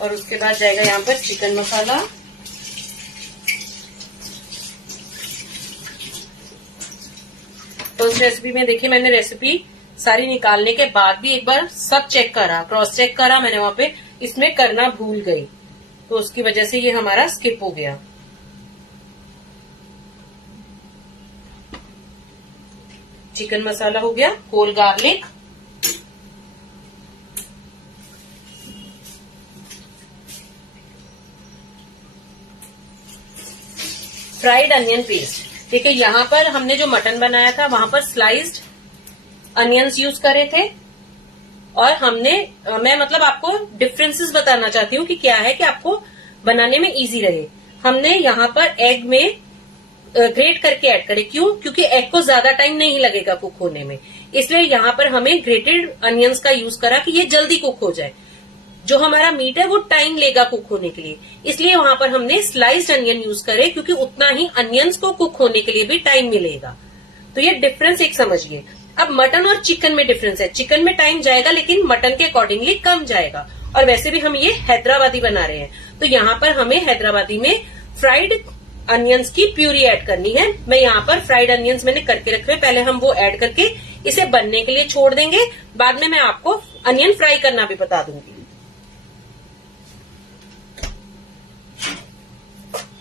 और उसके बाद जाएगा यहाँ पर चिकन मसाला, तो इस रेसिपी में देखिए मैंने रेसिपी सारी निकालने के बाद भी एक बार सब चेक करा, क्रॉस चेक करा मैंने वहां पे, इसमें करना भूल गई, तो उसकी वजह से ये हमारा स्किप हो गया। चिकन मसाला हो गया, whole garlic, fried onion paste. देखिए यहाँ पर हमने जो मटन बनाया था वहां पर स्लाइस्ड अनियंस यूज करे थे, और हमने मैं मतलब आपको डिफरेंसेस बताना चाहती हूँ कि क्या है कि आपको बनाने में इजी रहे। हमने यहाँ पर एग में ग्रेट करके ऐड करे। क्यों? क्योंकि एग को ज्यादा टाइम नहीं लगेगा कुक होने में, इसलिए यहाँ पर हमें ग्रेटेड अनियंस का यूज करा कि ये जल्दी कुक हो जाए। जो हमारा मीट है वो टाइम लेगा कुक होने के लिए, इसलिए वहां पर हमने स्लाइस्ड अनियन यूज करे, क्योंकि उतना ही अनियंस को कुक होने के लिए भी टाइम मिलेगा। तो ये डिफरेंस एक समझिए। अब मटन और चिकन में डिफरेंस है। चिकन में टाइम जाएगा लेकिन मटन के अकॉर्डिंगली कम जाएगा, और वैसे भी हम ये हैदराबादी बना रहे हैं, तो यहाँ पर हमें हैदराबादी में फ्राइड अनियंस की प्यूरी ऐड करनी है। मैं यहाँ पर फ्राइड अनियंस मैंने करके रखे हैं, पहले हम वो ऐड करके इसे बनने के लिए छोड़ देंगे। बाद में मैं आपको अनियन फ्राई करना भी बता दूंगी।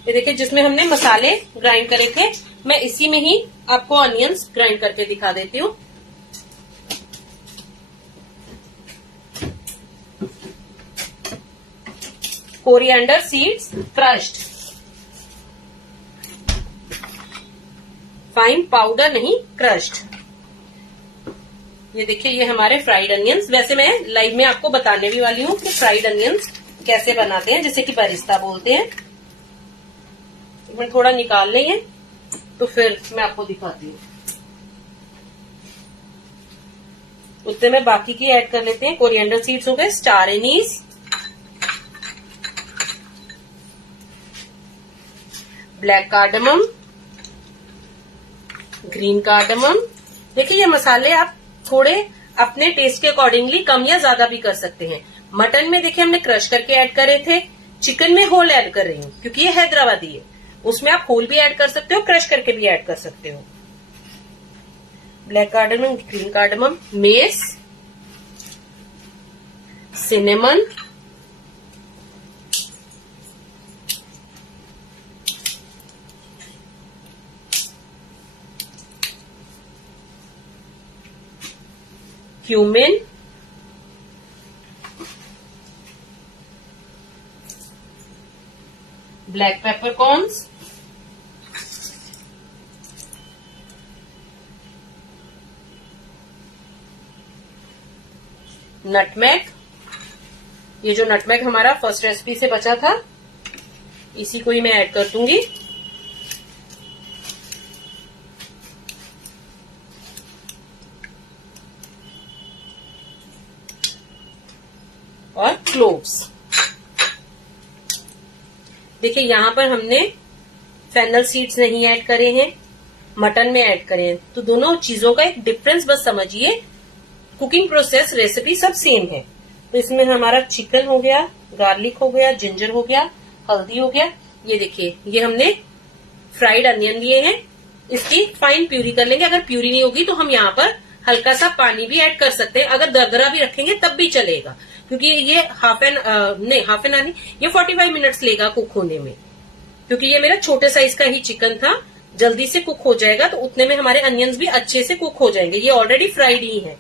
ये देखिए जिसमें हमने मसाले ग्राइंड करे थे, मैं इसी में ही आपको अनियंस ग्राइंड करके दिखा देती हूँ। Coriander seeds crushed, fine powder नहीं, क्रश्ड। ये देखिए ये हमारे फ्राइड अनियंस। वैसे मैं लाइव में आपको बताने भी वाली हूँ कि फ्राइड अनियंस कैसे बनाते हैं, जैसे कि बरिस्ता बोलते हैं। मैं थोड़ा निकाल लेंगे तो फिर मैं आपको दिखाती हूँ। उससे मैं बाकी की ऐड कर लेते हैं। कोरिएंडर सीड्स हो गए, star anise, black cardamom, green cardamom. देखिए ये मसाले आप थोड़े अपने टेस्ट के अकॉर्डिंगली कम या ज्यादा भी कर सकते हैं। मटन में देखिए हमने क्रश करके ऐड करे थे, चिकन में होल ऐड कर रही हूँ क्योंकि ये हैदराबादी है। उसमें आप होल भी ऐड कर सकते हो, क्रश करके भी ऐड कर सकते हो। Black cardamom, green cardamom, mace, cinnamon, cumin, black pepper corns, nutmeg, ये जो नटमेग हमारा फर्स्ट रेसिपी से बचा था इसी को ही मैं ऐड कर दूंगी, और क्लोव्स। देखिए यहां पर हमने फेनल सीड्स नहीं ऐड करे हैं, मटन में ऐड करे हैं, तो दोनों चीजों का एक डिफरेंस बस समझिए। कुकिंग प्रोसेस रेसिपी सब सेम है। तो इसमें हमारा चिकन हो गया, गार्लिक हो गया, जिंजर हो गया, हल्दी हो गया। ये देखिए ये हमने फ्राइड अनियन लिए हैं, इसकी फाइन प्यूरी कर लेंगे। अगर प्यूरी नहीं होगी तो हम यहाँ पर हल्का सा पानी भी ऐड कर सकते हैं, अगर दरदरा भी रखेंगे तब भी चलेगा, क्योंकि ये हाफ एन आवर नहीं, ये 45 मिनट्स लेगा कुक होने में। क्योंकि ये मेरा छोटे साइज का ही चिकन था, जल्दी से कुक हो जाएगा, तो उतने में हमारे अनियंस भी अच्छे से कुक हो जाएंगे। ये ऑलरेडी फ्राइड ही है।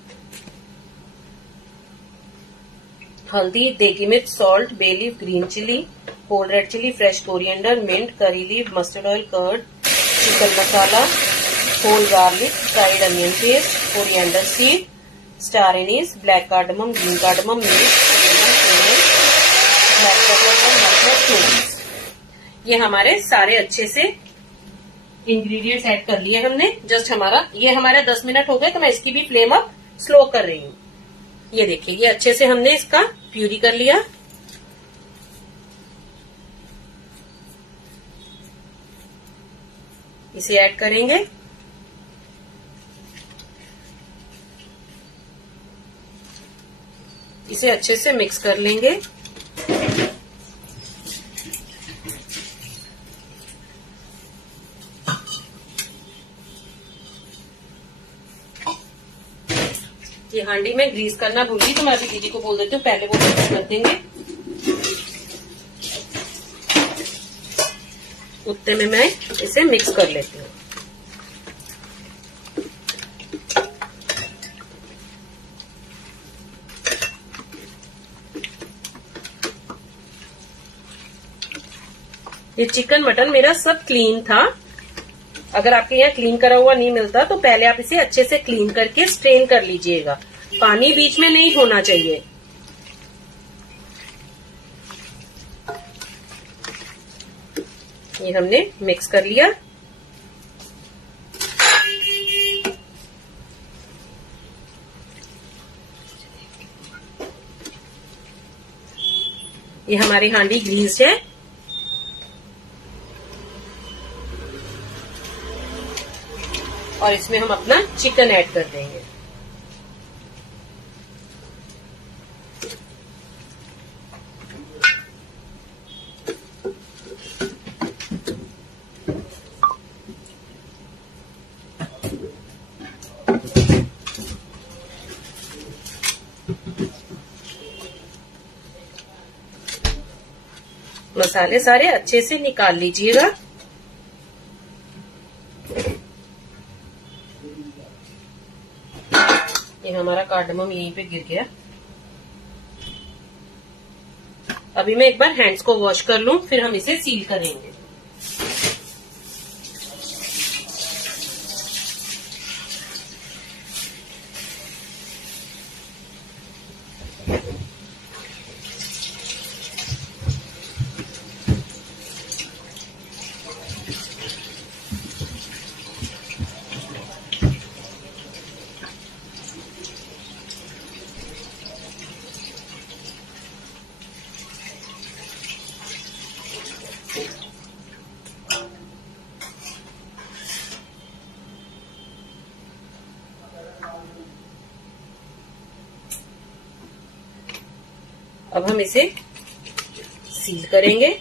हल्दी, देगी मिर्च, salt, bay leaf, green chilli, whole red chilli, fresh coriander, mint, curry leaf, mustard oil, curd, chicken masala, whole garlic, fried onion paste, coriander seed, star anise, black cardamom, green cardamom, मिर्च, black pepper, ये हमारे सारे अच्छे से ingredients add कर लिए हमने। Just ये हमारा 10 मिनट हो गए, तो मैं इसकी भी फ्लेम अप स्लो कर रही हूँ। ये देखिए ये अच्छे से हमने इसका प्यूरी कर लिया। इसे ऐड करेंगे, इसे अच्छे से मिक्स कर लेंगे। ये हांडी में ग्रीस करना भूल गई, तो मैं अभी दीदी को बोल देती हूँ पहले वो मिक्स कर देंगे, उतने में मैं इसे मिक्स कर लेती हूँ। ये चिकन मटन मेरा सब क्लीन था। अगर आपके यहाँ क्लीन करा हुआ नहीं मिलता तो पहले आप इसे अच्छे से क्लीन करके स्ट्रेन कर लीजिएगा। पानी बीच में नहीं होना चाहिए। ये हमने मिक्स कर लिया। ये हमारी हांडी ग्रीस्ड है। और इसमें हम अपना चिकन ऐड कर देंगे। मसाले सारे अच्छे से निकाल लीजिएगा। ये हमारा कार्डमम यहीं पे गिर गया। अभी मैं एक बार हैंड्स को वॉश कर लूं, फिर हम इसे सील करेंगे। अब हम इसे सील करेंगे।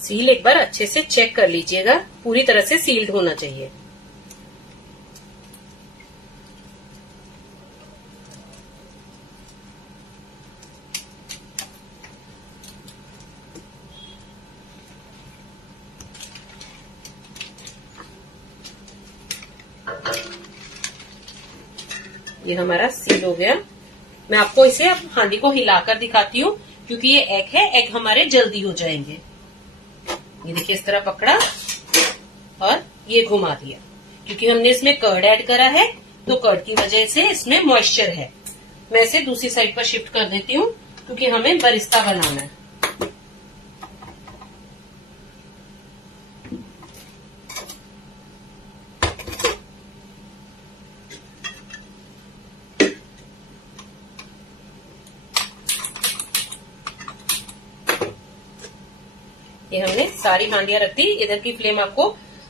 सील एक बार अच्छे से चेक कर लीजिएगा, पूरी तरह से सील्ड होना चाहिए। ये हमारा सील हो गया। मैं आपको इसे अब हांडी को हिलाकर दिखाती हूँ, क्योंकि ये एग है, एग हमारे जल्दी हो जाएंगे। ये देखिए इस तरह पकड़ा और ये घुमा दिया, क्योंकि हमने इसमें कर्ड ऐड करा है, तो कर्ड की वजह से इसमें मॉइस्चर है। मैं इसे दूसरी साइड पर शिफ्ट कर देती हूँ, क्योंकि हमें बरिस्ता बनाना है। ये हमने सारी हांडियां रख दी। इधर की फ्लेम आपको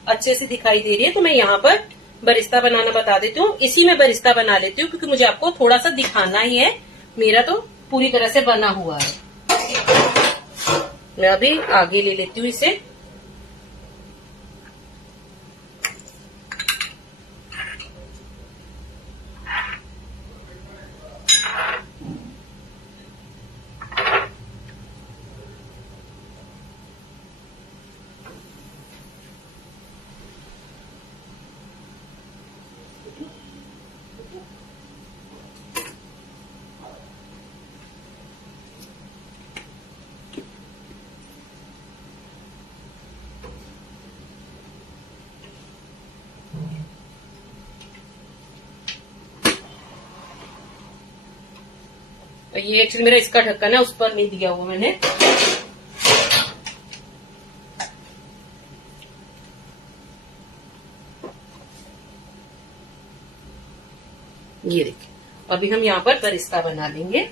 अच्छे से दिखाई दे रही है, तो मैं यहाँ पर बरिस्ता बनाना बता देती हूँ। इसी में बरिस्ता बना लेती हूँ, क्योंकि मुझे आपको थोड़ा सा दिखाना ही है। मेरा तो पूरी तरह से बना हुआ है। मैं अभी आगे ले लेती हूँ इसे। तो ये एक्चुअली मेरा इसका ढक्कन है, उस पर नहीं दिया हुआ मैंने। ये देखिए, अभी हम यहाँ पर बरिस्ता बना लेंगे।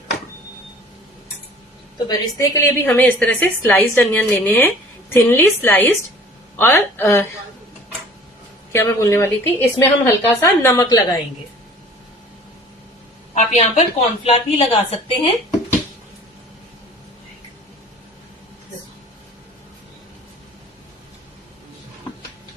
तो बरिस्ते के लिए भी हमें इस तरह से स्लाइस्ड अनियन लेने हैं, थिनली स्लाइस्ड। और क्या मैं बोलने वाली थी, इसमें हम हल्का सा नमक लगाएंगे। आप यहाँ पर कॉर्नफ्लावर भी लगा सकते हैं।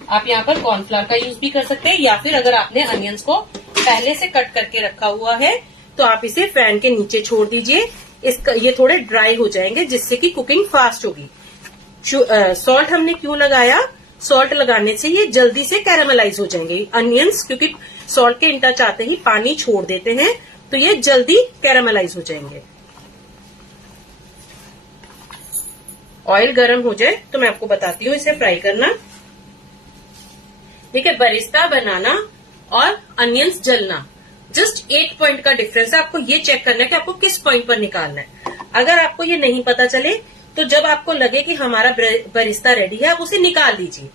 आप यहाँ पर कॉर्नफ्लावर का यूज भी कर सकते हैं, या फिर अगर आपने अनियंस को पहले से कट करके रखा हुआ है तो आप इसे फैन के नीचे छोड़ दीजिए। इसका ये थोड़े ड्राई हो जाएंगे, जिससे कि कुकिंग फास्ट होगी। सॉल्ट हमने क्यों लगाया, सॉल्ट लगाने से ये जल्दी से कैरामलाइज हो जाएंगे अनियंस, क्योंकि सॉल्ट के इंटच आते ही पानी छोड़ देते हैं, तो ये जल्दी कैरामलाइज हो जाएंगे। ऑयल गर्म हो जाए तो मैं आपको बताती हूँ इसे फ्राई करना। देखिए, बरिस्ता बनाना और अनियंस जलना जस्ट 8 पॉइंट का डिफरेंस है। आपको ये चेक करना है कि आपको किस पॉइंट पर निकालना है। अगर आपको ये नहीं पता चले तो जब आपको लगे कि हमारा बरिस्ता रेडी है, आप उसे निकाल लीजिए।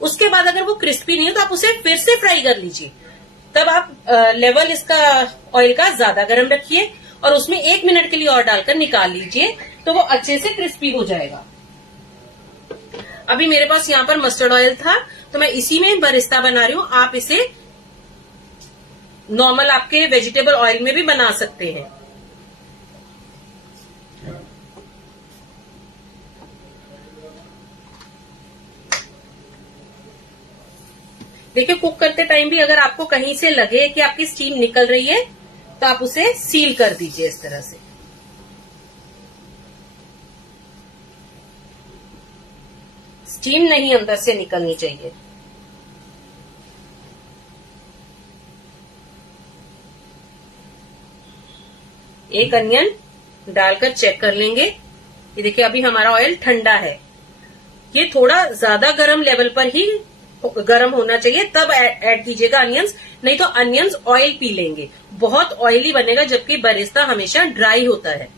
उसके बाद अगर वो क्रिस्पी नहीं है तो आप उसे फिर से फ्राई कर लीजिए। तब आप लेवल इसका ऑयल का ज्यादा गर्म रखिए और उसमें 1 मिनट के लिए और डालकर निकाल लीजिए, तो वो अच्छे से क्रिस्पी हो जाएगा। अभी मेरे पास यहाँ पर मस्टर्ड ऑयल था, तो मैं इसी में बरिस्ता बना रही हूँ। आप इसे नॉर्मल आपके वेजिटेबल ऑयल में भी बना सकते हैं। देखिए, कुक करते टाइम भी अगर आपको कहीं से लगे कि आपकी स्टीम निकल रही है तो आप उसे सील कर दीजिए इस तरह से। स्टीम नहीं अंदर से निकलनी चाहिए। एक अनियन डालकर चेक कर लेंगे। ये देखिए, अभी हमारा ऑयल ठंडा है। ये थोड़ा ज्यादा गर्म लेवल पर ही गर्म होना चाहिए, तब ऐड कीजिएगा अनियंस, नहीं तो अनियंस ऑयल पी लेंगे, बहुत ऑयली बनेगा, जबकि बरिस्ता हमेशा ड्राई होता है।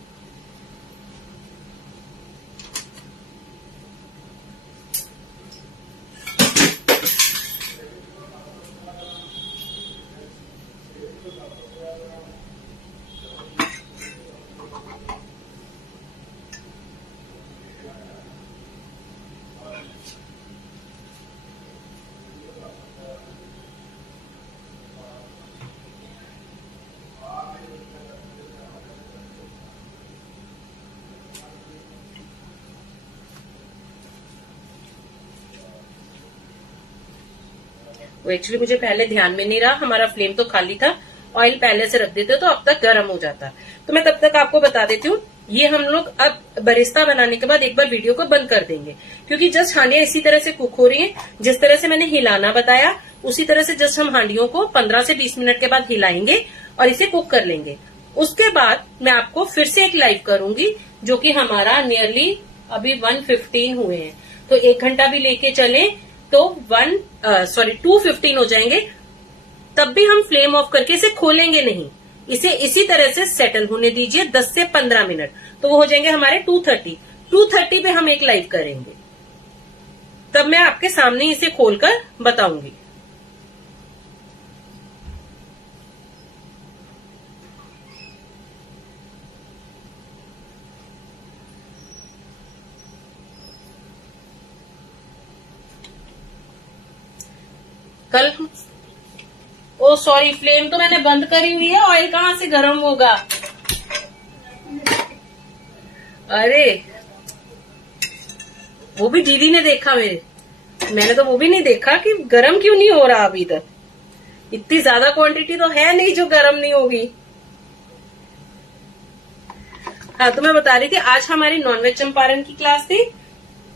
वो एक्चुअली मुझे पहले ध्यान में नहीं रहा, हमारा फ्लेम तो खाली था, ऑयल पहले से रख देते तो अब तक गर्म हो जाता। तो मैं तब तक आपको बता देती हूँ, ये हम लोग अब बरिस्ता बनाने के बाद एक बार वीडियो को बंद कर देंगे, क्योंकि जस्ट हांडियां इसी तरह से कुक हो रही हैं। जिस तरह से मैंने हिलाना बताया उसी तरह से जस्ट हम हांडियों को 15 से 20 मिनट के बाद हिलाएंगे और इसे कुक कर लेंगे। उसके बाद मैं आपको फिर से एक लाइव करूंगी, जो कि हमारा नियरली अभी 1:15 हुए हैं, तो 1 घंटा भी लेके चले तो 2:15 हो जाएंगे। तब भी हम फ्लेम ऑफ करके इसे खोलेंगे नहीं, इसे इसी तरह से सेटल होने दीजिए 10 से 15 मिनट, तो वो हो जाएंगे हमारे 2:30 पे हम एक लाइव करेंगे, तब मैं आपके सामने इसे खोलकर बताऊंगी। कल ओ सॉरी, फ्लेम तो मैंने बंद करी हुई है, ऑयल कहाँ से गर्म होगा। अरे वो भी दीदी ने देखा मैंने तो वो भी नहीं देखा कि गर्म क्यों नहीं हो रहा अभी तक। इतनी ज्यादा क्वांटिटी तो है नहीं जो गर्म नहीं होगी। हाँ, तो मैं बता रही थी आज हमारी नॉनवेज चंपारण की क्लास थी,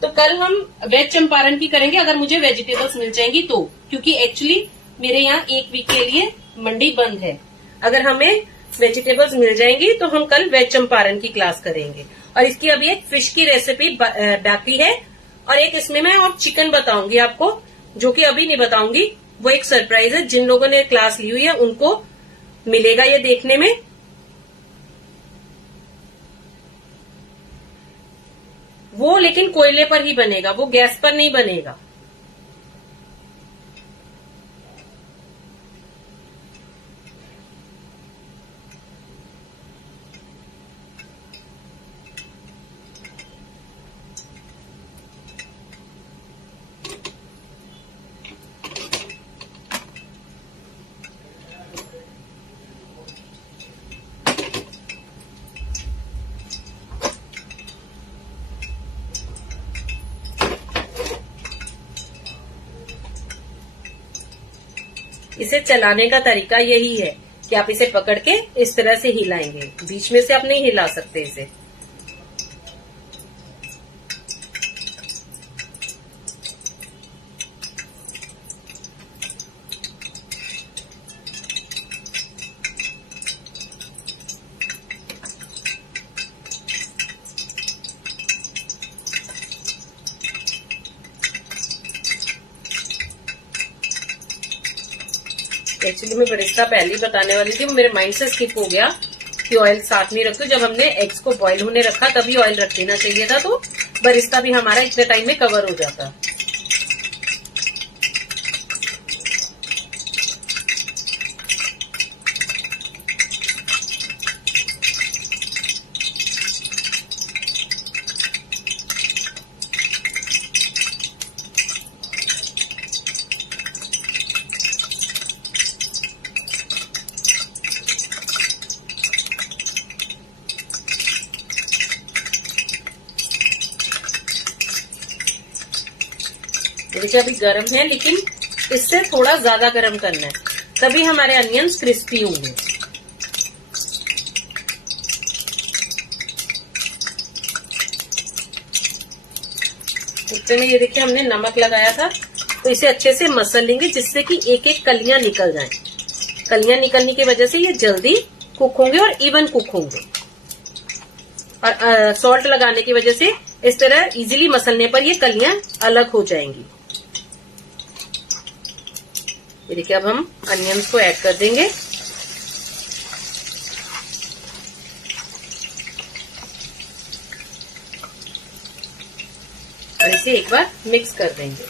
तो कल हम वेज चंपारण की करेंगे अगर मुझे वेजिटेबल्स मिल जाएंगी तो, क्योंकि एक्चुअली मेरे यहाँ 1 वीक के लिए मंडी बंद है। अगर हमें वेजिटेबल्स मिल जाएंगी तो हम कल वेज चंपारण की क्लास करेंगे। और इसकी अभी एक फिश की रेसिपी बाकी है, और एक इसमें मैं और चिकन बताऊंगी आपको, जो कि अभी नहीं बताऊंगी, वो एक सरप्राइज है। जिन लोगों ने क्लास ली हुई है उनको मिलेगा ये देखने में। वो लेकिन कोयले पर ही बनेगा, वो गैस पर नहीं बनेगा। इसे चलाने का तरीका यही है कि आप इसे पकड़ के इस तरह से हिलाएंगे, बीच में से आप नहीं हिला सकते इसे। एक्चुअली मैं बरिस्ता पहले ही बताने वाली थी, वो मेरे माइंड से स्किप हो गया कि ऑयल साथ में रखो। जब हमने एग्स को बॉईल होने रखा तभी ऑयल रख देना चाहिए था, तो बरिस्ता भी हमारा इतने टाइम में कवर हो जाता। देखिए अभी गरम है, लेकिन इससे थोड़ा ज्यादा गरम करना है, तभी हमारे अनियंस क्रिस्पी होंगे। उसमें ये देखिए हमने नमक लगाया था, तो इसे अच्छे से मसल लेंगे जिससे कि एक एक कलियां निकल जाएं। कलियां निकलने की वजह से ये जल्दी कुक होंगे और इवन कुक होंगे। और सॉल्ट लगाने की वजह से इस तरह इजीली मसलने पर ये कलियां अलग हो जाएंगी। ये देखिए अब हम अनियंस को ऐड कर देंगे। और इसे एक बार मिक्स कर देंगे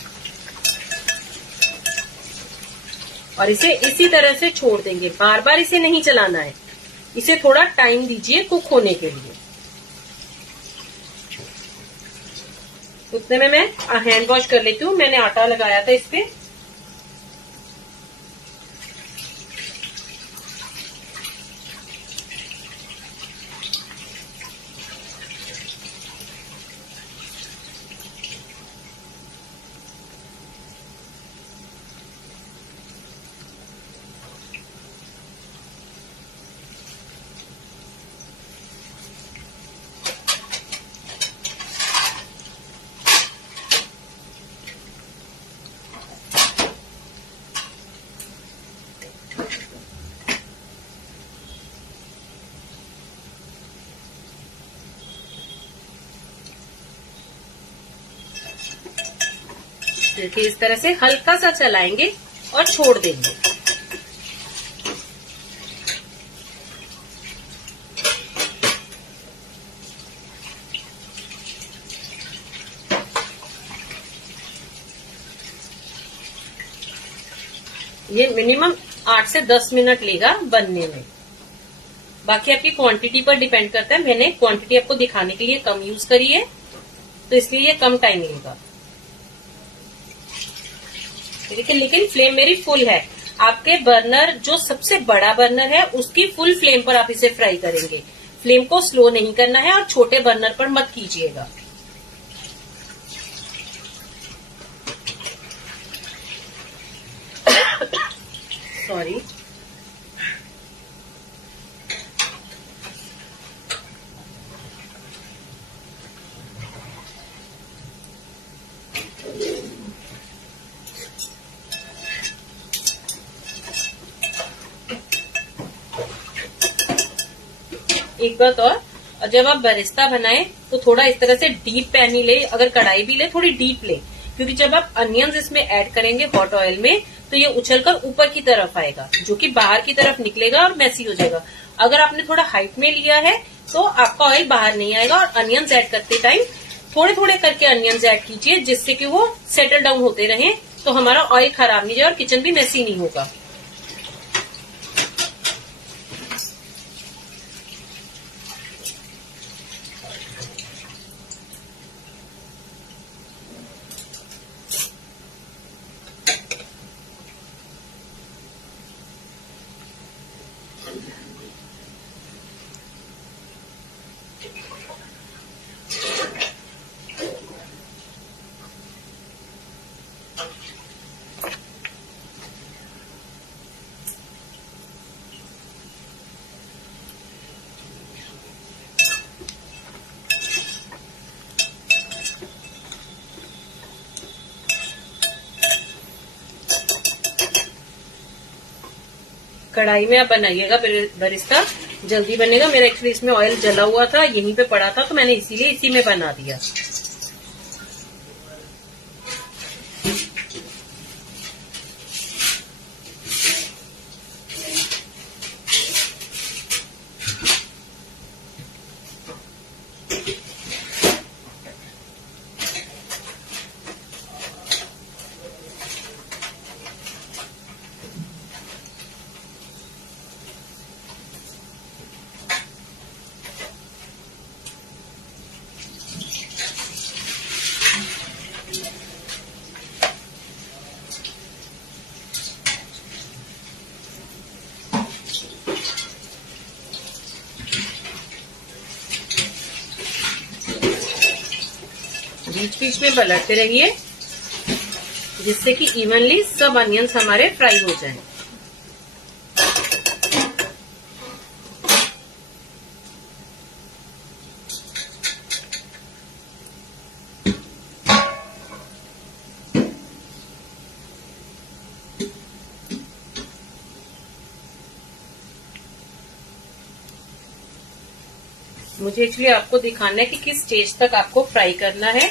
और इसे इसी तरह से छोड़ देंगे। बार बार इसे नहीं चलाना है, इसे थोड़ा टाइम दीजिए कुक होने के लिए। उतने में मैं हैंड वॉश कर लेती हूँ। मैंने आटा लगाया था इस पे। देखिए इस तरह से हल्का सा चलाएंगे और छोड़ देंगे। ये मिनिमम 8 से 10 मिनट लेगा बनने में। बाकी आपकी क्वांटिटी पर डिपेंड करता है। मैंने क्वांटिटी आपको दिखाने के लिए कम यूज करी है, तो इसलिए ये कम टाइम लेगा। लेकिन फ्लेम मेरी फुल है। आपके बर्नर जो सबसे बड़ा बर्नर है उसकी फुल फ्लेम पर आप इसे फ्राई करेंगे। फ्लेम को स्लो नहीं करना है और छोटे बर्नर पर मत कीजिएगा। सॉरी। एक बात और जब आप बरिस्ता बनाएं तो थोड़ा इस तरह से डीप पैन ही ले, अगर कढ़ाई भी ले थोड़ी डीप ले, क्योंकि जब आप अनियंस इसमें ऐड करेंगे हॉट ऑयल में तो ये उछलकर ऊपर की तरफ आएगा, जो कि बाहर की तरफ निकलेगा और मैसी हो जाएगा। अगर आपने थोड़ा हाइट में लिया है तो आपका ऑयल बाहर नहीं आएगा। और अनियंस ऐड करते टाइम थोड़े थोड़े करके अनियंस ऐड कीजिए, जिससे कि वो सेटल डाउन होते रहे, तो हमारा ऑयल खराब नहीं जाए और किचन भी मैसी नहीं होगा। कढ़ाई में आप बनाइएगा बरिस्ता, जल्दी बनेगा। मेरा एक्चुअली इसमें ऑयल जला हुआ था, यहीं पे पड़ा था, तो मैंने इसीलिए इसी में बना दिया। बीच बीच में पलटते रहिए, जिससे कि इवनली सब अनियंस हमारे फ्राई हो जाएं। मुझे एक्चुअली आपको दिखाना है कि किस स्टेज तक आपको फ्राई करना है,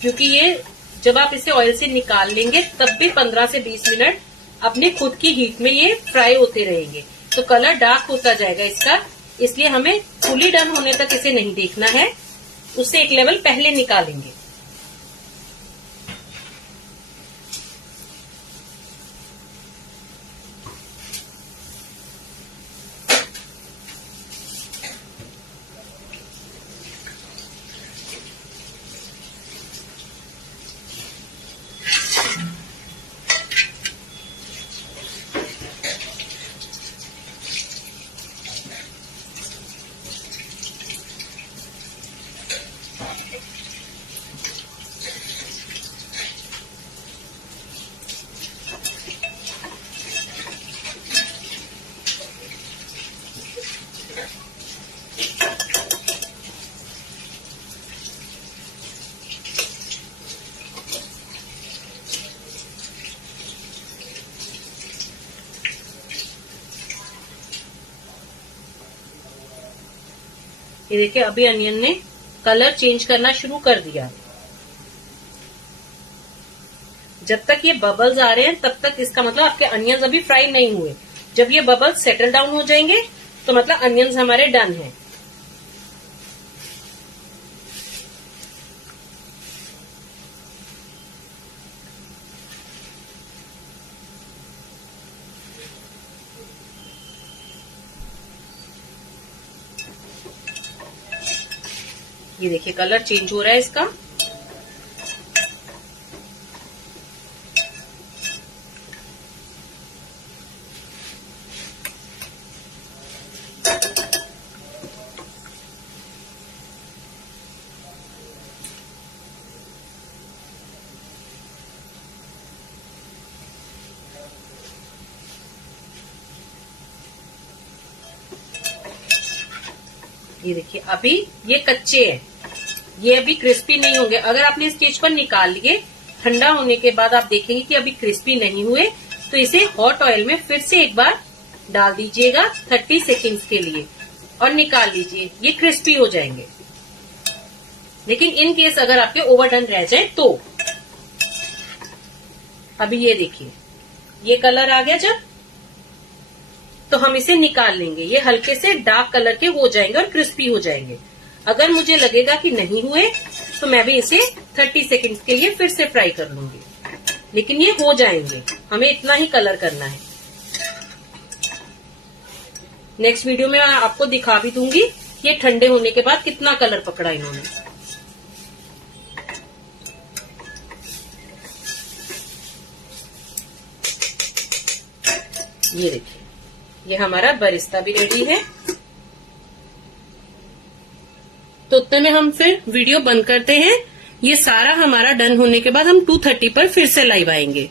क्योंकि ये जब आप इसे ऑयल से निकाल लेंगे तब भी 15 से 20 मिनट अपने खुद की हीट में ये फ्राई होते रहेंगे, तो कलर डार्क होता जाएगा इसका। इसलिए हमें फुली डन होने तक इसे नहीं देखना है, उससे एक लेवल पहले निकालेंगे। ये देखिए अभी अनियन ने कलर चेंज करना शुरू कर दिया। जब तक ये बबल्स आ रहे हैं तब तक इसका मतलब आपके अनियंस अभी फ्राई नहीं हुए। जब ये बबल्स सेटल डाउन हो जाएंगे तो मतलब अनियंस हमारे डन है। ये देखिए कलर चेंज हो रहा है इसका। ये देखिए अभी ये कच्चे हैं, ये अभी क्रिस्पी नहीं होंगे। अगर आपने स्टेज पर निकाल लिए, ठंडा होने के बाद आप देखेंगे कि अभी क्रिस्पी नहीं हुए, तो इसे हॉट ऑयल में फिर से एक बार डाल दीजिएगा 30 सेकेंड्स के लिए और निकाल लीजिए, ये क्रिस्पी हो जाएंगे। लेकिन इन केस अगर आपके ओवरडन रह जाए तो अभी ये देखिए ये कलर आ गया जब, तो हम इसे निकाल लेंगे। ये हल्के से डार्क कलर के हो जाएंगे और क्रिस्पी हो जाएंगे। अगर मुझे लगेगा कि नहीं हुए तो मैं भी इसे 30 सेकंड्स के लिए फिर से फ्राई कर लूंगी, लेकिन ये हो जाएंगे। हमें इतना ही कलर करना है। नेक्स्ट वीडियो में मैं आपको दिखा भी दूंगी ये ठंडे होने के बाद कितना कलर पकड़ा इन्होंने। ये देखिए ये हमारा बरिस्ता भी रेडी है। तो उतने में हम फिर वीडियो बंद करते हैं। ये सारा हमारा डन होने के बाद हम 2:30 पर फिर से लाइव आएंगे।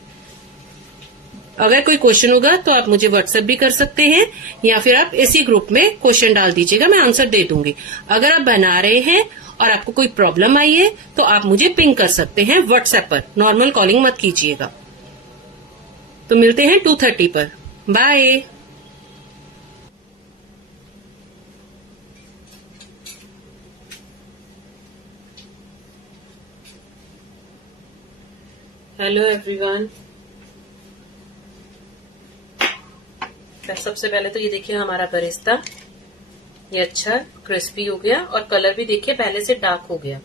अगर कोई क्वेश्चन होगा तो आप मुझे व्हाट्सएप भी कर सकते हैं या फिर आप इसी ग्रुप में क्वेश्चन डाल दीजिएगा, मैं आंसर दे दूंगी। अगर आप बना रहे हैं और आपको कोई प्रॉब्लम आई है तो आप मुझे पिंग कर सकते हैं व्हाट्सएप पर, नॉर्मल कॉलिंग मत कीजिएगा। तो मिलते हैं 2:30 पर। बाय। Hello everyone. सबसे पहले तो ये देखिए हमारा बरिस्ता ये अच्छा क्रिस्पी हो गया और कलर भी देखिए पहले से डार्क हो गया।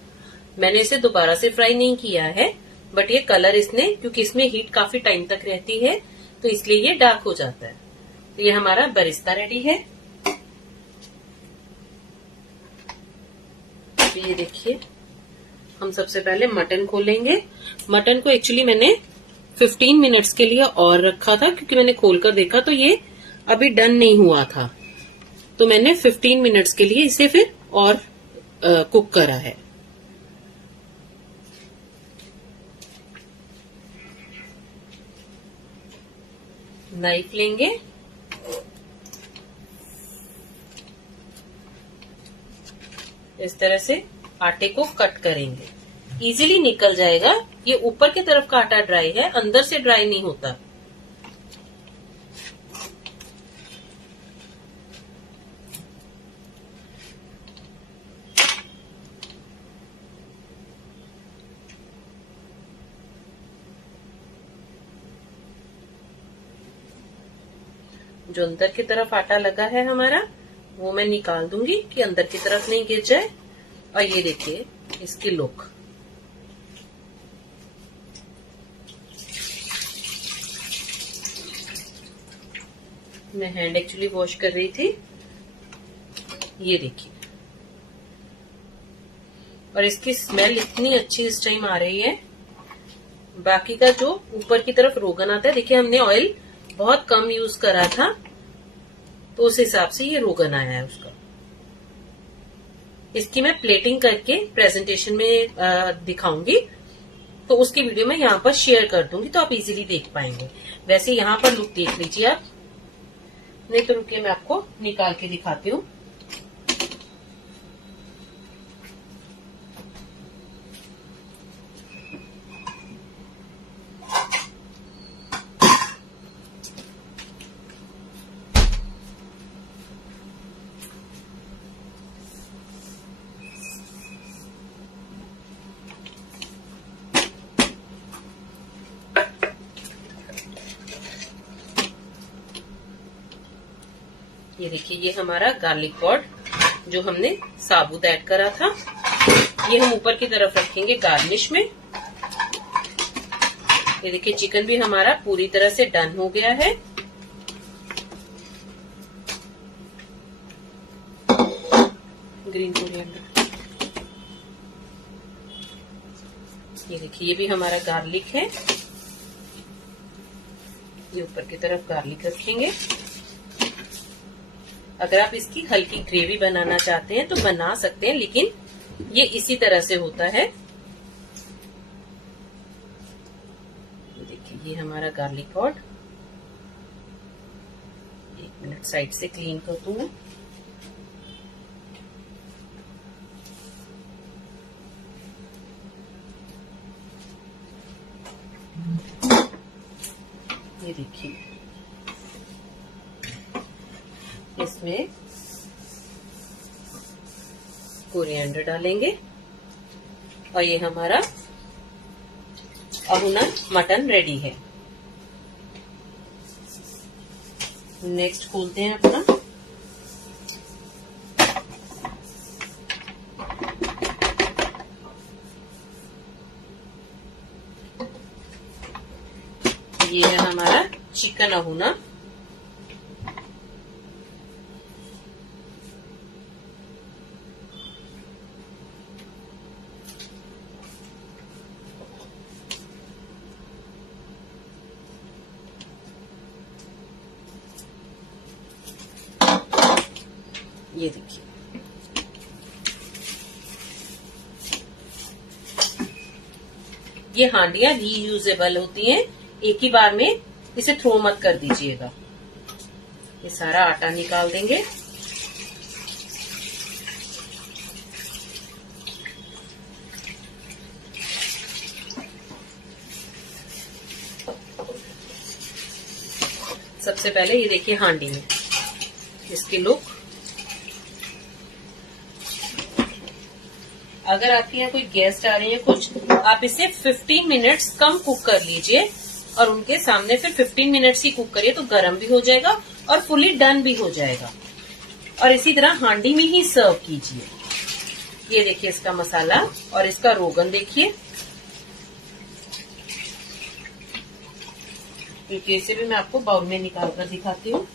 मैंने इसे दोबारा से फ्राई नहीं किया है, बट ये कलर इसने, क्योंकि इसमें हीट काफी टाइम तक रहती है तो इसलिए ये डार्क हो जाता है। तो ये हमारा बरिस्ता रेडी है। तो ये देखिए हम सबसे पहले मटन खोलेंगे। मटन को एक्चुअली मैंने 15 मिनट्स के लिए और रखा था, क्योंकि मैंने खोलकर देखा तो ये अभी डन नहीं हुआ था, तो मैंने 15 मिनट्स के लिए इसे फिर और कुक करा है। नाइफ लेंगे, इस तरह से आटे को कट करेंगे, इजीली निकल जाएगा। ये ऊपर की तरफ का आटा ड्राई है, अंदर से ड्राई नहीं होता। जो अंदर की तरफ आटा लगा है हमारा वो मैं निकाल दूंगी कि अंदर की तरफ नहीं गिर जाए। और ये देखिए इसकी लुक, मैं हैंड एक्चुअली वॉश कर रही थी। ये देखिए, और इसकी स्मेल इतनी अच्छी इस टाइम आ रही है। बाकी का जो ऊपर की तरफ रोगन आता है, देखिए हमने ऑयल बहुत कम यूज करा था तो उस हिसाब से ये रोगन आया है उसका। इसकी मैं प्लेटिंग करके प्रेजेंटेशन में दिखाऊंगी, तो उसकी वीडियो मैं यहाँ पर शेयर कर दूंगी तो आप इजीली देख पाएंगे। वैसे यहाँ पर लुक देख लीजिए आप, नहीं तो रुकिए मैं आपको निकाल के दिखाती हूँ। ये देखिए, ये हमारा गार्लिक पॉड जो हमने साबुत ऐड करा था, ये हम ऊपर की तरफ रखेंगे गार्निश में। ये देखिए, चिकन भी हमारा पूरी तरह से डन हो गया है। ग्रीन कोरिएंडर, ये देखिए, ये भी हमारा गार्लिक है। ये ऊपर की तरफ गार्लिक रखेंगे। अगर आप इसकी हल्की ग्रेवी बनाना चाहते हैं तो बना सकते हैं, लेकिन ये इसी तरह से होता है। देखिए, ये हमारा गार्लिक पॉड। 1 मिनट साइड से क्लीन कर दूं। ये देखिए, इसमें कोरिएंडर डालेंगे और ये हमारा अहुना मटन रेडी है। नेक्स्ट खोलते हैं अपना। ये है हमारा चिकन अहुना। ये देखिए, ये हांडियां रीयूजेबल होती हैं, एक ही बार में इसे थ्रो मत कर दीजिएगा। ये सारा आटा निकाल देंगे। सबसे पहले ये देखिए हांडी में इसकी लुक। अगर आपके यहाँ कोई गेस्ट आ रहे हैं कुछ, आप इसे 15 मिनट्स कम कुक कर लीजिए और उनके सामने फिर 15 मिनट्स ही कुक करिए, तो गर्म भी हो जाएगा और फुली डन भी हो जाएगा। और इसी तरह हांडी में ही सर्व कीजिए। ये देखिए इसका मसाला और इसका रोगन देखिए। इसे भी मैं आपको बाउल में निकाल कर दिखाती हूँ।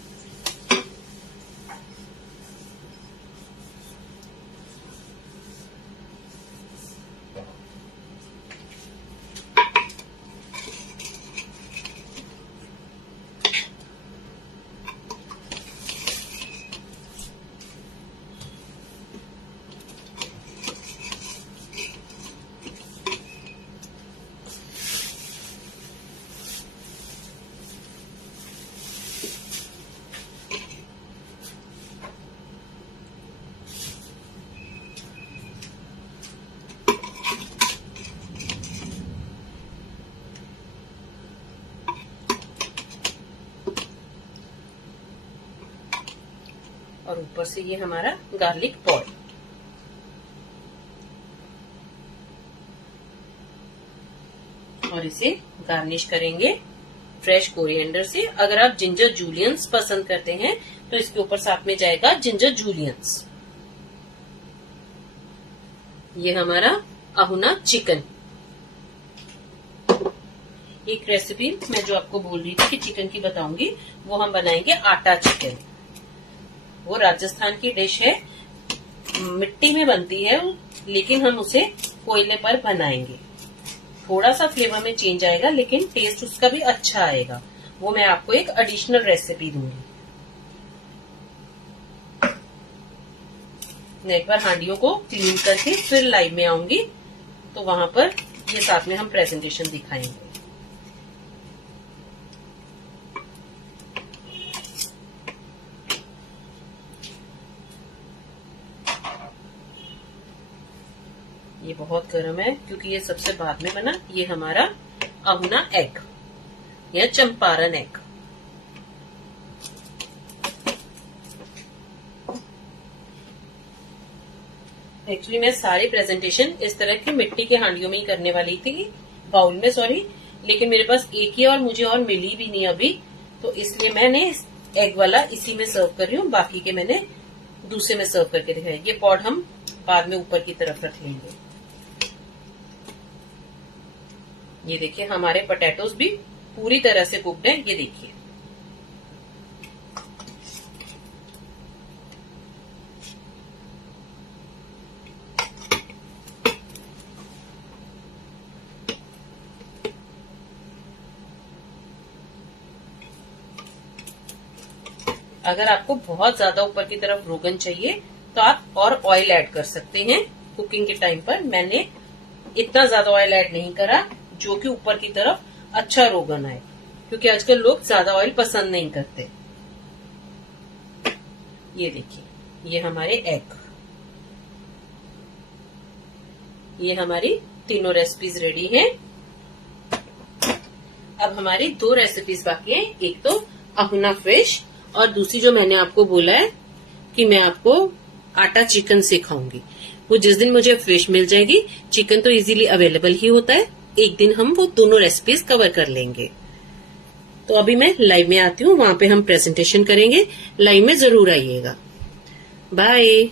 और ऊपर से ये हमारा गार्लिक पॉड। और इसे गार्निश करेंगे फ्रेश कोरिएंडर से। अगर आप जिंजर जूलियंस पसंद करते हैं तो इसके ऊपर साथ में जाएगा जिंजर जूलियंस। ये हमारा अहुना चिकन। एक रेसिपी मैं जो आपको बोल रही थी कि चिकन की बताऊंगी, वो हम बनाएंगे आटा चिकन। वो राजस्थान की डिश है, मिट्टी में बनती है, लेकिन हम उसे कोयले पर बनाएंगे। थोड़ा सा फ्लेवर में चेंज आएगा, लेकिन टेस्ट उसका भी अच्छा आएगा। वो मैं आपको एक एडिशनल रेसिपी दूंगी। मैं एक बार हांडियों को क्लीन करके फिर लाइव में आऊंगी, तो वहां पर ये साथ में हम प्रेजेंटेशन दिखाएंगे। ये बहुत गर्म है क्योंकि ये सबसे बाद में बना। ये हमारा अहुना एग या चंपारण एग। एक्चुअली मैं सारी प्रेजेंटेशन इस तरह की मिट्टी के हांडियों में ही करने वाली थी, बाउल में, सॉरी, लेकिन मेरे पास एक ही और मुझे और मिली भी नहीं अभी, तो इसलिए मैंने एग वाला इसी में सर्व कर रही हूँ, बाकी के मैंने दूसरे में सर्व करके दिखाया। ये पॉट हम बाद में ऊपर की तरफ रख लेंगे। ये देखिए हमारे पोटैटोज भी पूरी तरह से कुक्ड है, ये देखिए। अगर आपको बहुत ज्यादा ऊपर की तरफ रोगन चाहिए तो आप और ऑयल ऐड कर सकते हैं कुकिंग के टाइम पर। मैंने इतना ज्यादा ऑयल ऐड नहीं करा जो कि ऊपर की तरफ अच्छा रोगन आए, क्योंकि आजकल लोग ज्यादा ऑयल पसंद नहीं करते। ये देखिए ये हमारे एग, ये हमारी तीनों रेसिपीज रेडी हैं। अब हमारी 2 रेसिपीज बाकी हैं, एक तो अहुना फिश और दूसरी जो मैंने आपको बोला है कि मैं आपको आटा चिकन सिखाऊंगी। वो जिस दिन मुझे फिश मिल जाएगी, चिकन तो इजीली अवेलेबल ही होता है, एक दिन हम वो दोनों रेसिपीज कवर कर लेंगे। तो अभी मैं लाइव में आती हूँ, वहां पे हम प्रेजेंटेशन करेंगे। लाइव में जरूर आइएगा। बाय।